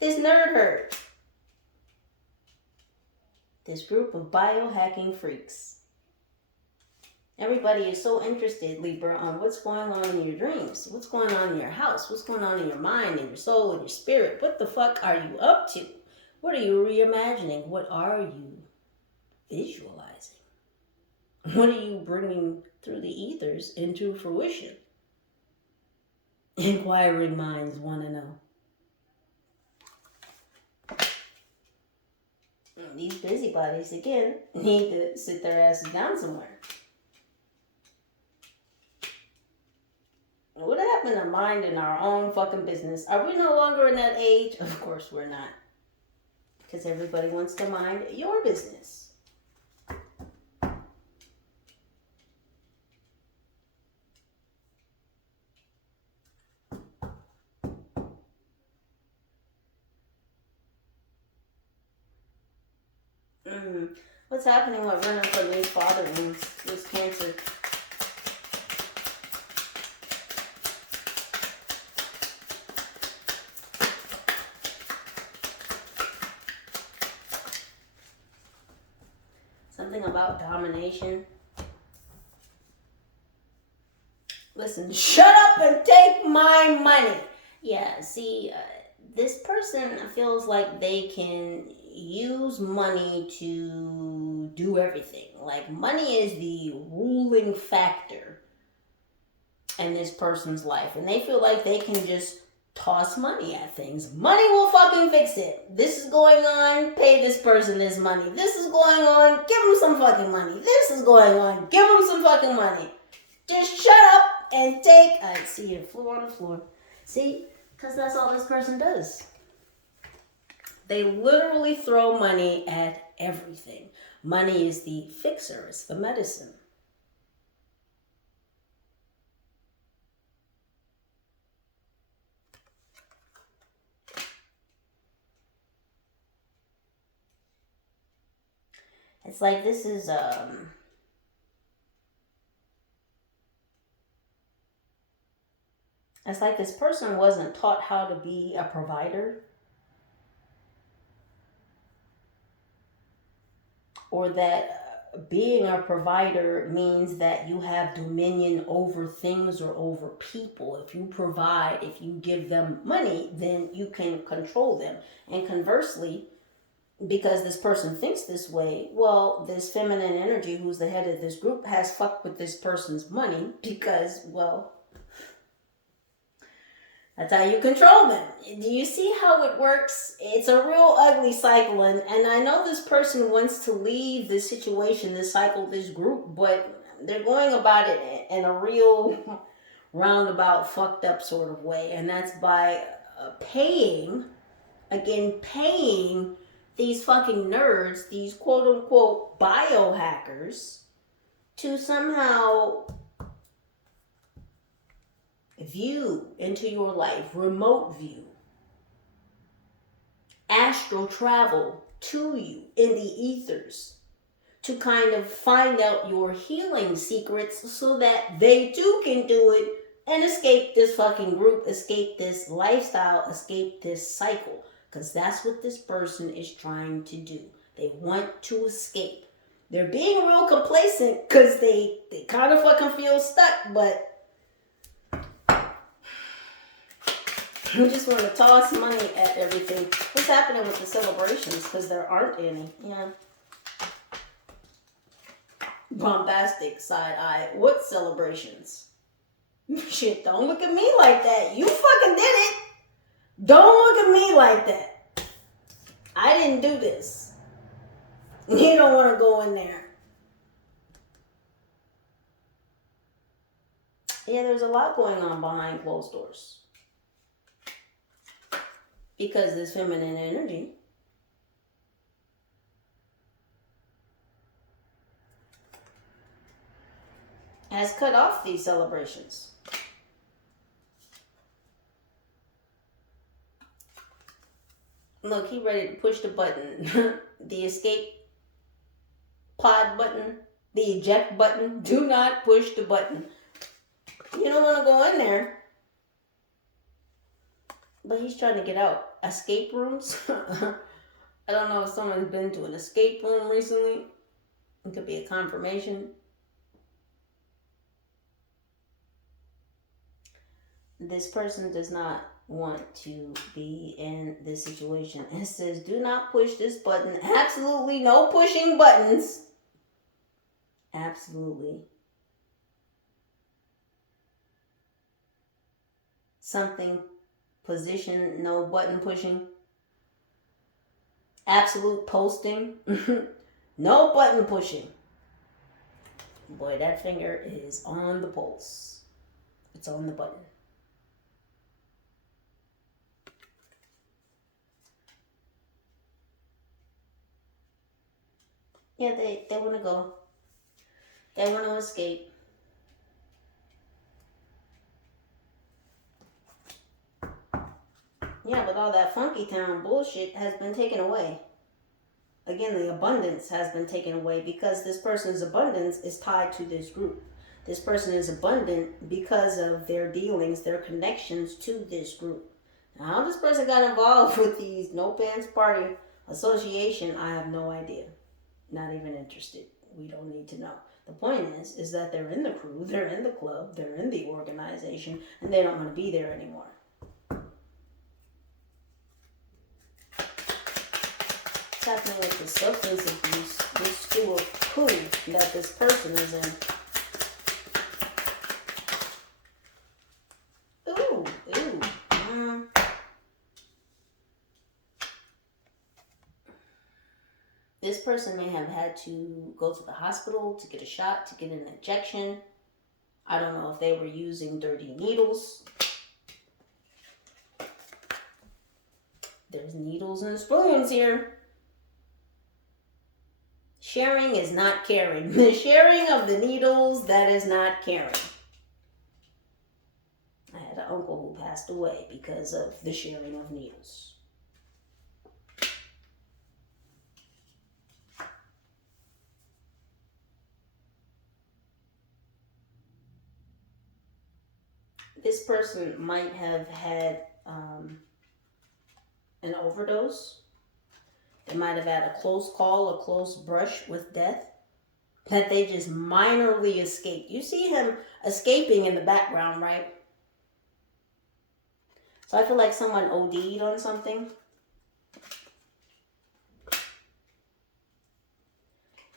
This nerd herd. This group of biohacking freaks. Everybody is so interested, Libra, on what's going on in your dreams. What's going on in your house? What's going on in your mind, in your soul, in your spirit? What the fuck are you up to? What are you reimagining? What are you visualizing? What are you bringing through the ethers into fruition? Inquiring minds want to know. These busybodies, again, need to sit their asses down somewhere. What happened to minding our own fucking business? Are we no longer in that age? Of course we're not. Because everybody wants to mind your business. What's happening with running from these father wounds? This Cancer. Something about domination. Listen, shut up and take my money. Yeah, see, this person feels like they can use money to do everything. Like, money is the ruling factor in this person's life. And they feel like they can just toss money at things. Money will fucking fix it. This is going on, pay this person this money. This is going on, give them some fucking money. This is going on, give them some fucking money. Just shut up and take... I see a floor on the floor. See? Because that's all this person does. They literally throw money at everything. Money is the fixer. It's the medicine. It's like this is... It's like this person wasn't taught how to be a provider. Or that being a provider means that you have dominion over things or over people. If you provide, if you give them money, then you can control them. And conversely, because this person thinks this way, well, this feminine energy who's the head of this group has fucked with this person's money because, well, that's how you control them. Do you see how it works? It's a real ugly cycle. And I know this person wants to leave this situation, this cycle, this group, but they're going about it in a real roundabout, fucked up sort of way. And that's by paying these fucking nerds, these quote unquote biohackers, to somehow view into your life, remote view, astral travel to you in the ethers to kind of find out your healing secrets so that they too can do it and escape this fucking group, escape this lifestyle, escape this cycle. Because that's what this person is trying to do. They want to escape. They're being real complacent because they kind of fucking feel stuck, but you just want to toss money at everything. What's happening with the celebrations? Because there aren't any. Yeah. Bombastic side eye. What celebrations? Shit, don't look at me like that. You fucking did it. Don't look at me like that. I didn't do this. You don't want to go in there. Yeah, there's a lot going on behind closed doors. Because this feminine energy has cut off these celebrations. Look, he ready to push the button. The escape pod button. The eject button. Do not push the button. You don't want to go in there. But he's trying to get out. Escape rooms? I don't know if someone's been to an escape room recently. It could be a confirmation. This person does not want to be in this situation. It says, do not push this button. Absolutely no pushing buttons. Absolutely. Something, position, no button pushing. Absolute posting. No button pushing. Boy, that finger is on the pulse. It's on the button. Yeah, they want to go. They want to escape. Yeah, but all that funky town bullshit has been taken away. Again, the abundance has been taken away because this person's abundance is tied to this group. This person is abundant because of their dealings, their connections to this group. Now, how this person got involved with these No Pants Party Association, I have no idea. Not even interested. We don't need to know. The point is that they're in the crew, they're in the club, they're in the organization, and they don't want to be there anymore. What's happening with the substance abuse, this stew of poo that this person is in? This person may have had to go to the hospital to get a shot, to get an injection. I don't know if they were using dirty needles. There's needles and spoons here. Sharing is not caring. The sharing of the needles, that is not caring. I had an uncle who passed away because of the sharing of needles. This person might have had an overdose. They might have had a close call, a close brush with death that they just minorly escaped. You see him escaping in the background, right? So I feel like someone OD'd on something.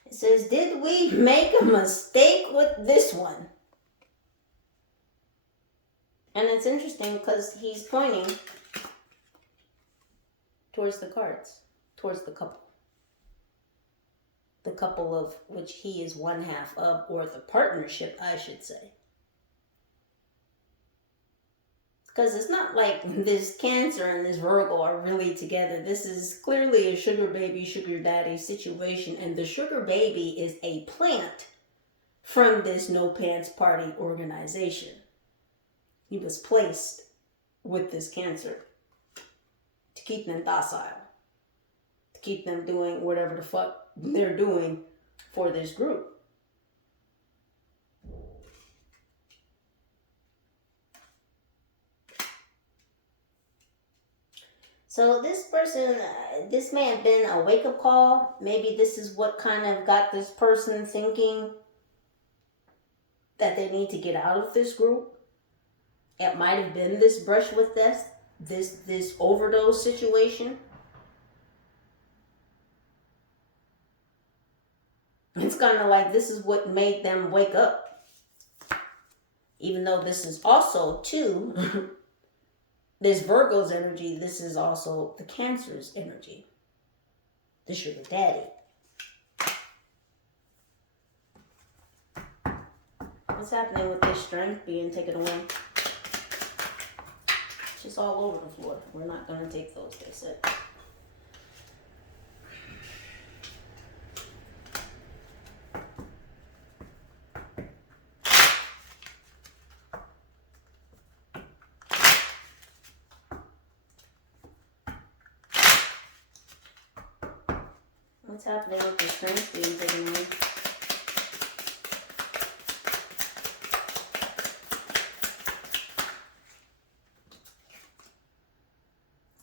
It says, did we make a mistake with this one? And it's interesting because he's pointing towards the cards, towards the couple. The couple of which he is one half of, or the partnership, I should say. Because it's not like this Cancer and this Virgo are really together. This is clearly a sugar baby, sugar daddy situation. And the sugar baby is a plant from this No Pants Party organization. He was placed with this Cancer to keep them docile, to keep them doing whatever the fuck they're doing for this group. So this person, this may have been a wake-up call. Maybe this is what kind of got this person thinking that they need to get out of this group. It might have been this brush with death, this overdose situation. It's kind of like this is what made them wake up. Even though this is also too, this Virgo's energy, this is also the Cancer's energy. The sugar daddy. What's happening with this strength being taken away? It's just all over the floor. We're not going to take those, they said. What's happening with the strength being taken away?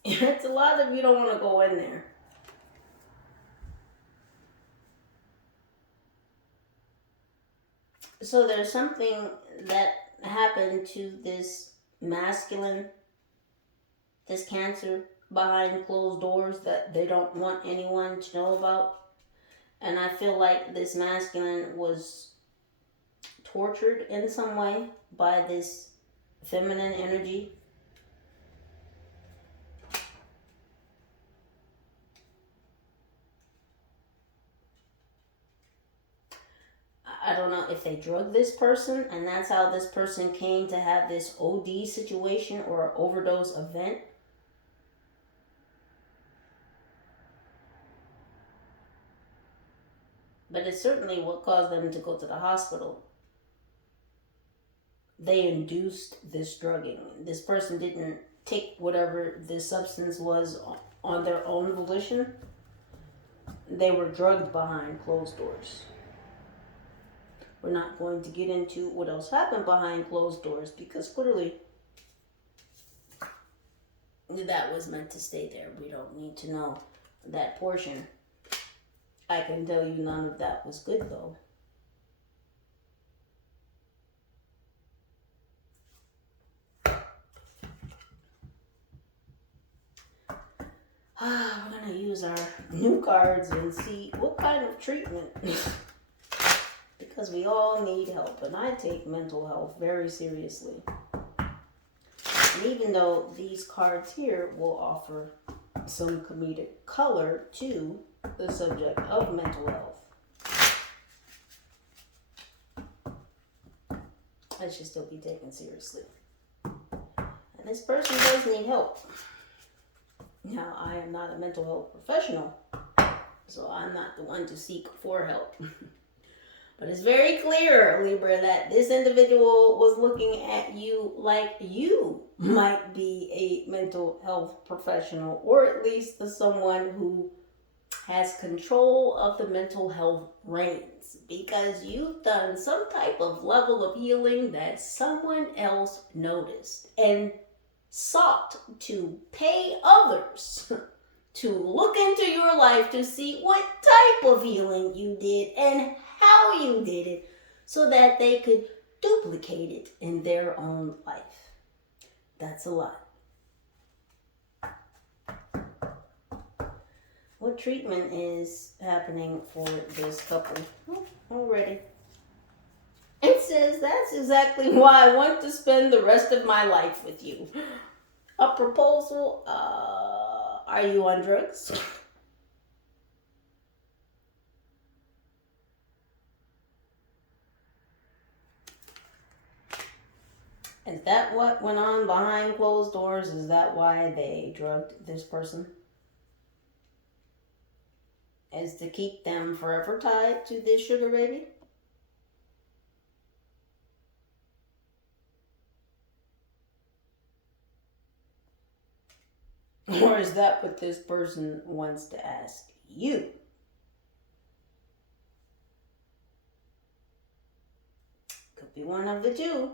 It's a lot of you don't want to go in there. So there's something that happened to this masculine, this Cancer, behind closed doors that they don't want anyone to know about. And I feel like this masculine was tortured in some way by this feminine energy. I don't know if they drugged this person and that's how this person came to have this OD situation or overdose event. But it's certainly what caused them to go to the hospital. They induced this drugging. This person didn't take whatever this substance was on their own volition. They were drugged behind closed doors. We're not going to get into what else happened behind closed doors because clearly that was meant to stay there. We don't need to know that portion. I can tell you none of that was good though. We're going to use our new cards and see what kind of treatment. Because we all need help. And I take mental health very seriously. And even though these cards here will offer some comedic color to the subject of mental health, it should still be taken seriously. And this person does need help. Now, I am not a mental health professional, so I'm not the one to seek for help. But it's very clear, Libra, that this individual was looking at you like you might be a mental health professional, or at least someone who has control of the mental health reins, because you've done some type of level of healing that someone else noticed and sought to pay others to look into your life to see what type of healing you did and how you did it so that they could duplicate it in their own life. That's a lot. What treatment is happening for this couple? Oh, already. It says, that's exactly why I want to spend the rest of my life with you. A proposal? Are you on drugs? Is that what went on behind closed doors? Is that why they drugged this person? Is to keep them forever tied to this sugar baby? Or is that what this person wants to ask you? Could be one of the two.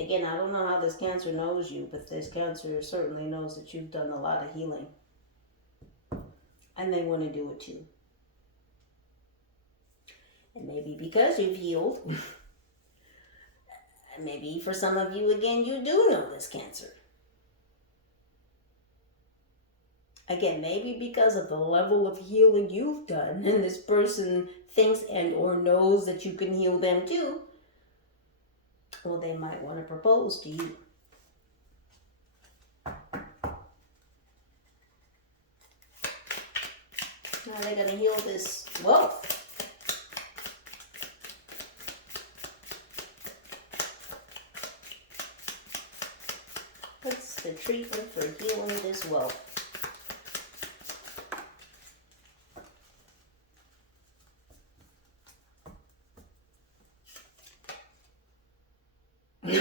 Again, I don't know how this Cancer knows you, but this Cancer certainly knows that you've done a lot of healing. And they want to do it too. And maybe because you've healed, and maybe for some of you, again, you do know this Cancer. Again, maybe because of the level of healing you've done, and this person thinks and or knows that you can heal them too, well, they might want to propose to you. How are they going to heal this wealth? What's the treatment for healing this wealth?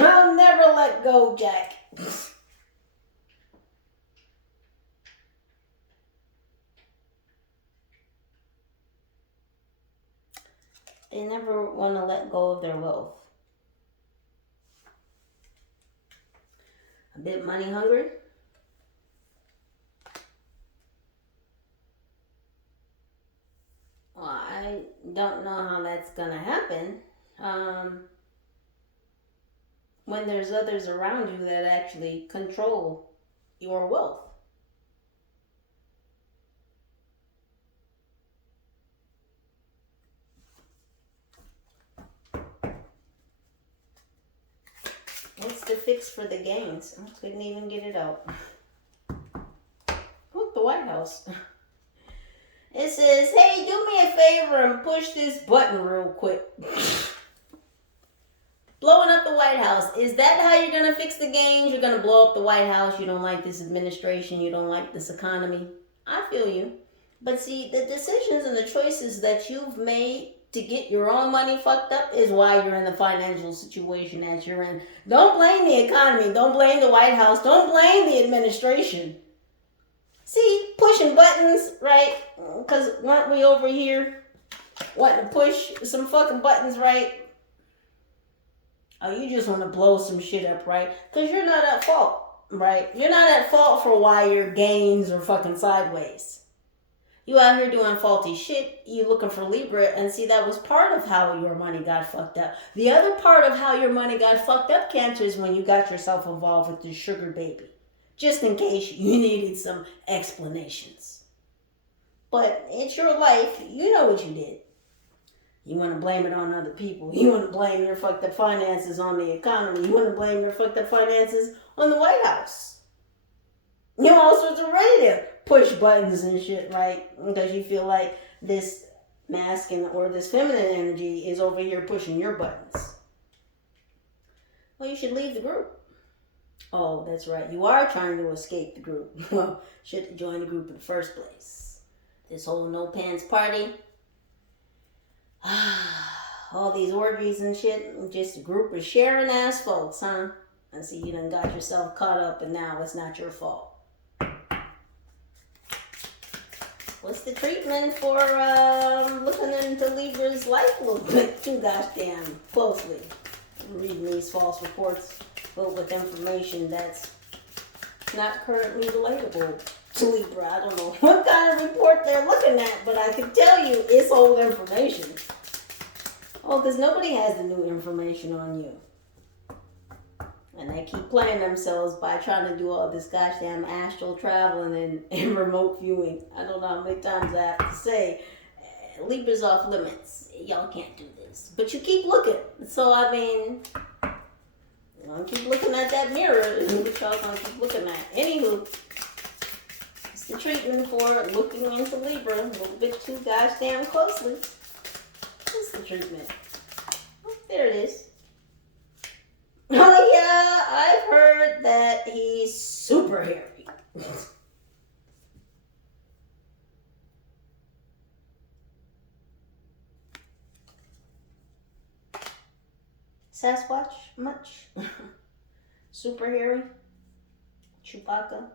I'll never let go, Jack. They never want to let go of their wealth. A bit money hungry. Well, I don't know how that's going to happen. When there's others around you that actually control your wealth. What's the fix for the gains? I couldn't even get it out. Look, the White House. It says, hey, do me a favor and push this button real quick. Blowing up the White House. Is that how you're going to fix the gains? You're going to blow up the White House. You don't like this administration. You don't like this economy. I feel you. But see, the decisions and the choices that you've made to get your own money fucked up is why you're in the financial situation that you're in. Don't blame the economy. Don't blame the White House. Don't blame the administration. See, pushing buttons, right? Because weren't we over here wanting to push some fucking buttons, right? Oh, you just want to blow some shit up, right? Because you're not at fault, right? You're not at fault for why your gains are fucking sideways. You out here doing faulty shit. You looking for Libra, and see, that was part of how your money got fucked up. The other part of how your money got fucked up, Cancer, is when you got yourself involved with this Sugarbaby. Just in case you needed some explanations. But it's your life. You know what you did. You want to blame it on other people. You want to blame your fucked up finances on the economy. You want to blame your fucked up finances on the White House. You all sorts of ready to push buttons and shit, right? Because you feel like this masculine or this feminine energy is over here pushing your buttons. Well, you should leave the group. Oh, that's right. You are trying to escape the group. Well, should have joined the group in the first place. This whole no pants party. All these orgies and shit. Just a group of sharing ass folks, huh? I see you done got yourself caught up and now it's not your fault. What's the treatment for looking into Libra's life a little bit too goddamn closely? I'm reading these false reports filled with information that's not currently relatable to Libra. I don't know what kind of report they're looking at, but I can tell you it's old information. Oh, because nobody has the new information on you. And they keep playing themselves by trying to do all this goddamn astral traveling and remote viewing. I don't know how many times I have to say, Libra's off limits. Y'all can't do this. But you keep looking. So, I mean, y'all keep looking at that mirror. What y'all gonna keep looking at? Anywho, it's the treatment for looking into Libra a little bit too goddamn closely. What's the treatment? Oh, there it is. Oh yeah, I've heard that he's super hairy. Sasquatch much? Super hairy? Chewbacca?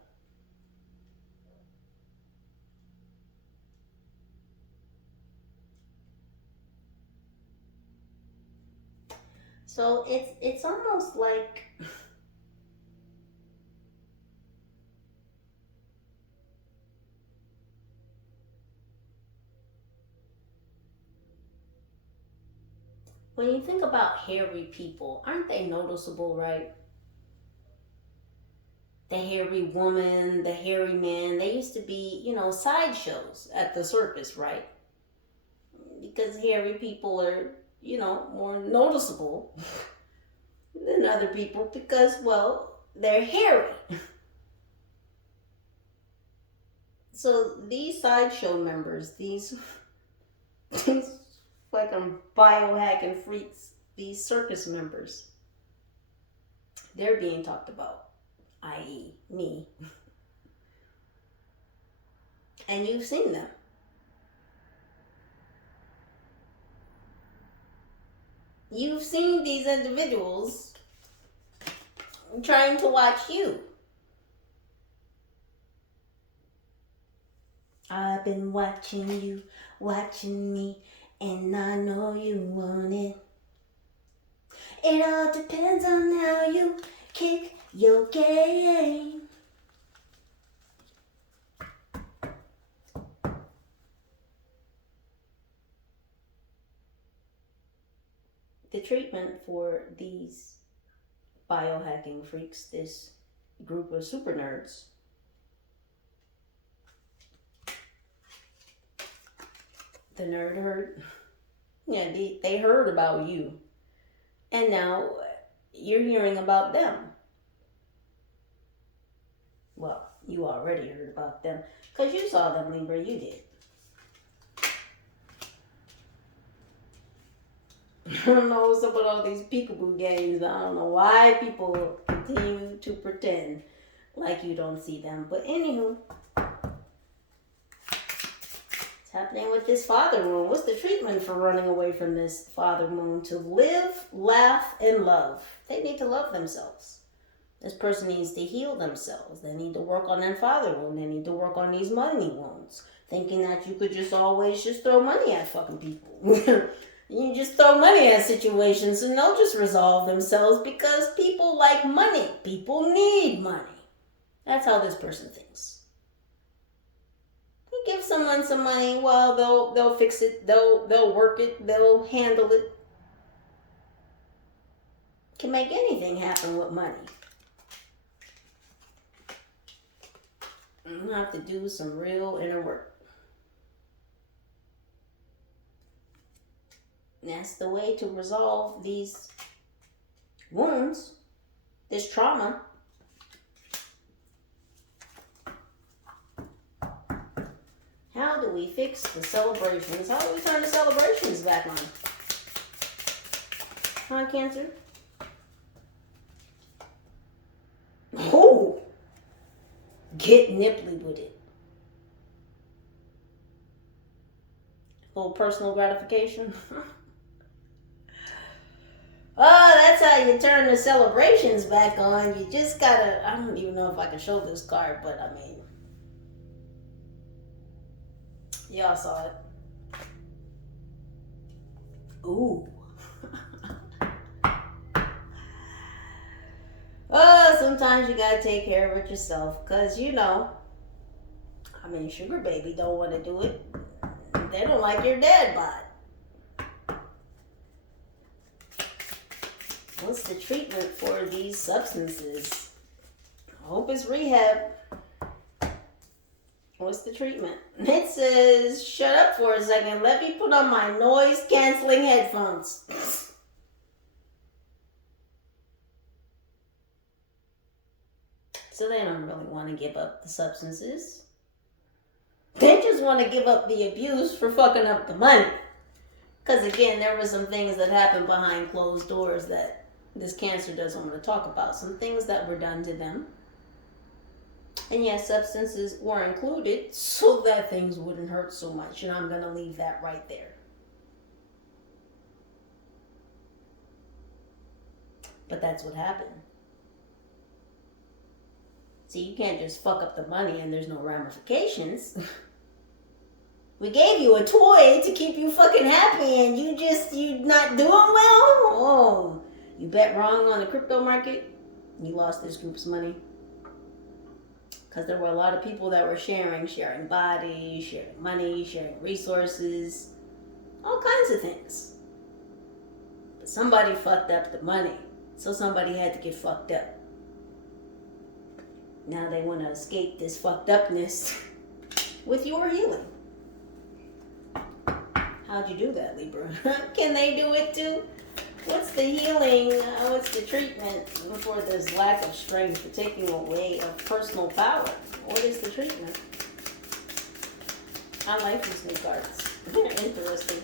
So it's almost like when you think about hairy people, aren't they noticeable, right? The hairy woman, the hairy man, they used to be, sideshows at the circus, right? Because hairy people are, more noticeable than other people because, well, they're hairy. So these sideshow members, these fucking biohacking freaks, these circus members, they're being talked about, i.e., me. And you've seen them. You've seen these individuals trying to watch you. I've been watching you, watching me, and I know you want it. It all depends on how you kick your game. The treatment for these biohacking freaks, this group of super nerds, the nerd herd, yeah, they heard about you. And now you're hearing about them. Well, you already heard about them because you saw them, Libra, you did. I don't know what's up with all these peekaboo games. I don't know why people continue to pretend like you don't see them. But anywho, it's happening with this father moon. What's the treatment for running away from this father moon? To live, laugh, and love. They need to love themselves. This person needs to heal themselves. They need to work on their father wound. They need to work on these money wounds. Thinking that you could just always just throw money at fucking people. You just throw money at situations and they'll just resolve themselves because people like money. People need money. That's how this person thinks. You give someone some money, well, they'll fix it, they'll work it, they'll handle it. Can make anything happen with money. You have to do some real inner work. That's the way to resolve these wounds, this trauma. How do we fix the celebrations? How do we turn the celebrations back on? Huh, Cancer? Oh! Get nipply with it. A little personal gratification. Oh, that's how you turn the celebrations back on. You just gotta, I don't even know if I can show this card, but I mean, y'all saw it. Ooh. Oh, sometimes you gotta take care of it yourself, because Sugarbaby don't want to do it. They don't like your dad bod. What's the treatment for these substances? I hope it's rehab. What's the treatment? It says, shut up for a second. Let me put on my noise-canceling headphones. So they don't really want to give up the substances. They just want to give up the abuse for fucking up the money. Because again, there were some things that happened behind closed doors that this Cancer doesn't want to talk about. Some things that were done to them. And yes, substances were included so that things wouldn't hurt so much. And I'm going to leave that right there. But that's what happened. See, you can't just fuck up the money and there's no ramifications. We gave you a toy to keep you fucking happy and you not doing well? Oh, You bet wrong on the crypto market, you lost this group's money. Because there were a lot of people that were sharing bodies, sharing money, sharing resources, all kinds of things. But somebody fucked up the money, so somebody had to get fucked up. Now they want to escape this fucked upness with your healing. How'd you do that, Libra? Can they do it too? What's the healing? What's the treatment for this lack of strength, for taking away of personal power? What is the treatment? I like these new cards. They're interesting.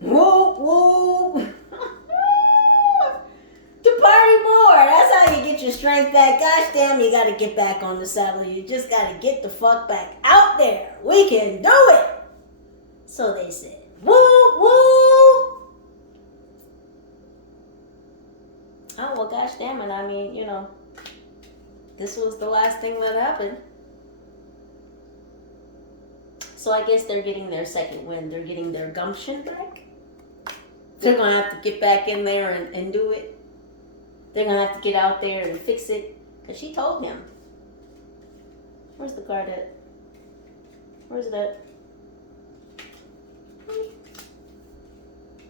Whoop, whoop. To party more. That's how you get your strength back. Gosh damn, you got to get back on the saddle. You just got to get the fuck back out there. We can do it. So they said, woo, woo. Oh, well, gosh damn it. I mean, you know, this was the last thing that happened. So I guess they're getting their second win. They're getting their gumption back. They're going to have to get back in there and do it. They're going to have to get out there and fix it. Because she told him. Where's the card at? Where's it at?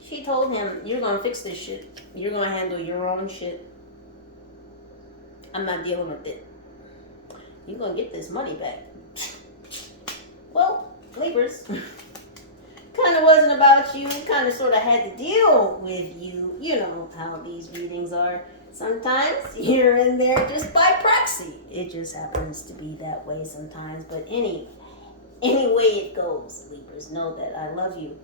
She told him, you're going to fix this shit. You're going to handle your own shit. I'm not dealing with it. You're going to get this money back. Well, Libras, kind of wasn't about you. It kind of sort of had to deal with you. You know how these readings are. Sometimes you're in there just by proxy. It just happens to be that way sometimes. But any way it goes, Libras, know that I love you.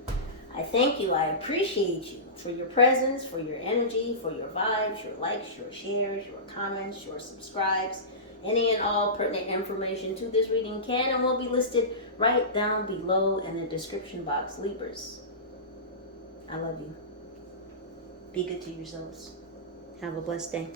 I thank you. I appreciate you for your presence, for your energy, for your vibes, your likes, your shares, your comments, your subscribes. Any and all pertinent information to this reading can and will be listed right down below in the description box. Libras, I love you. Be good to yourselves. Have a blessed day.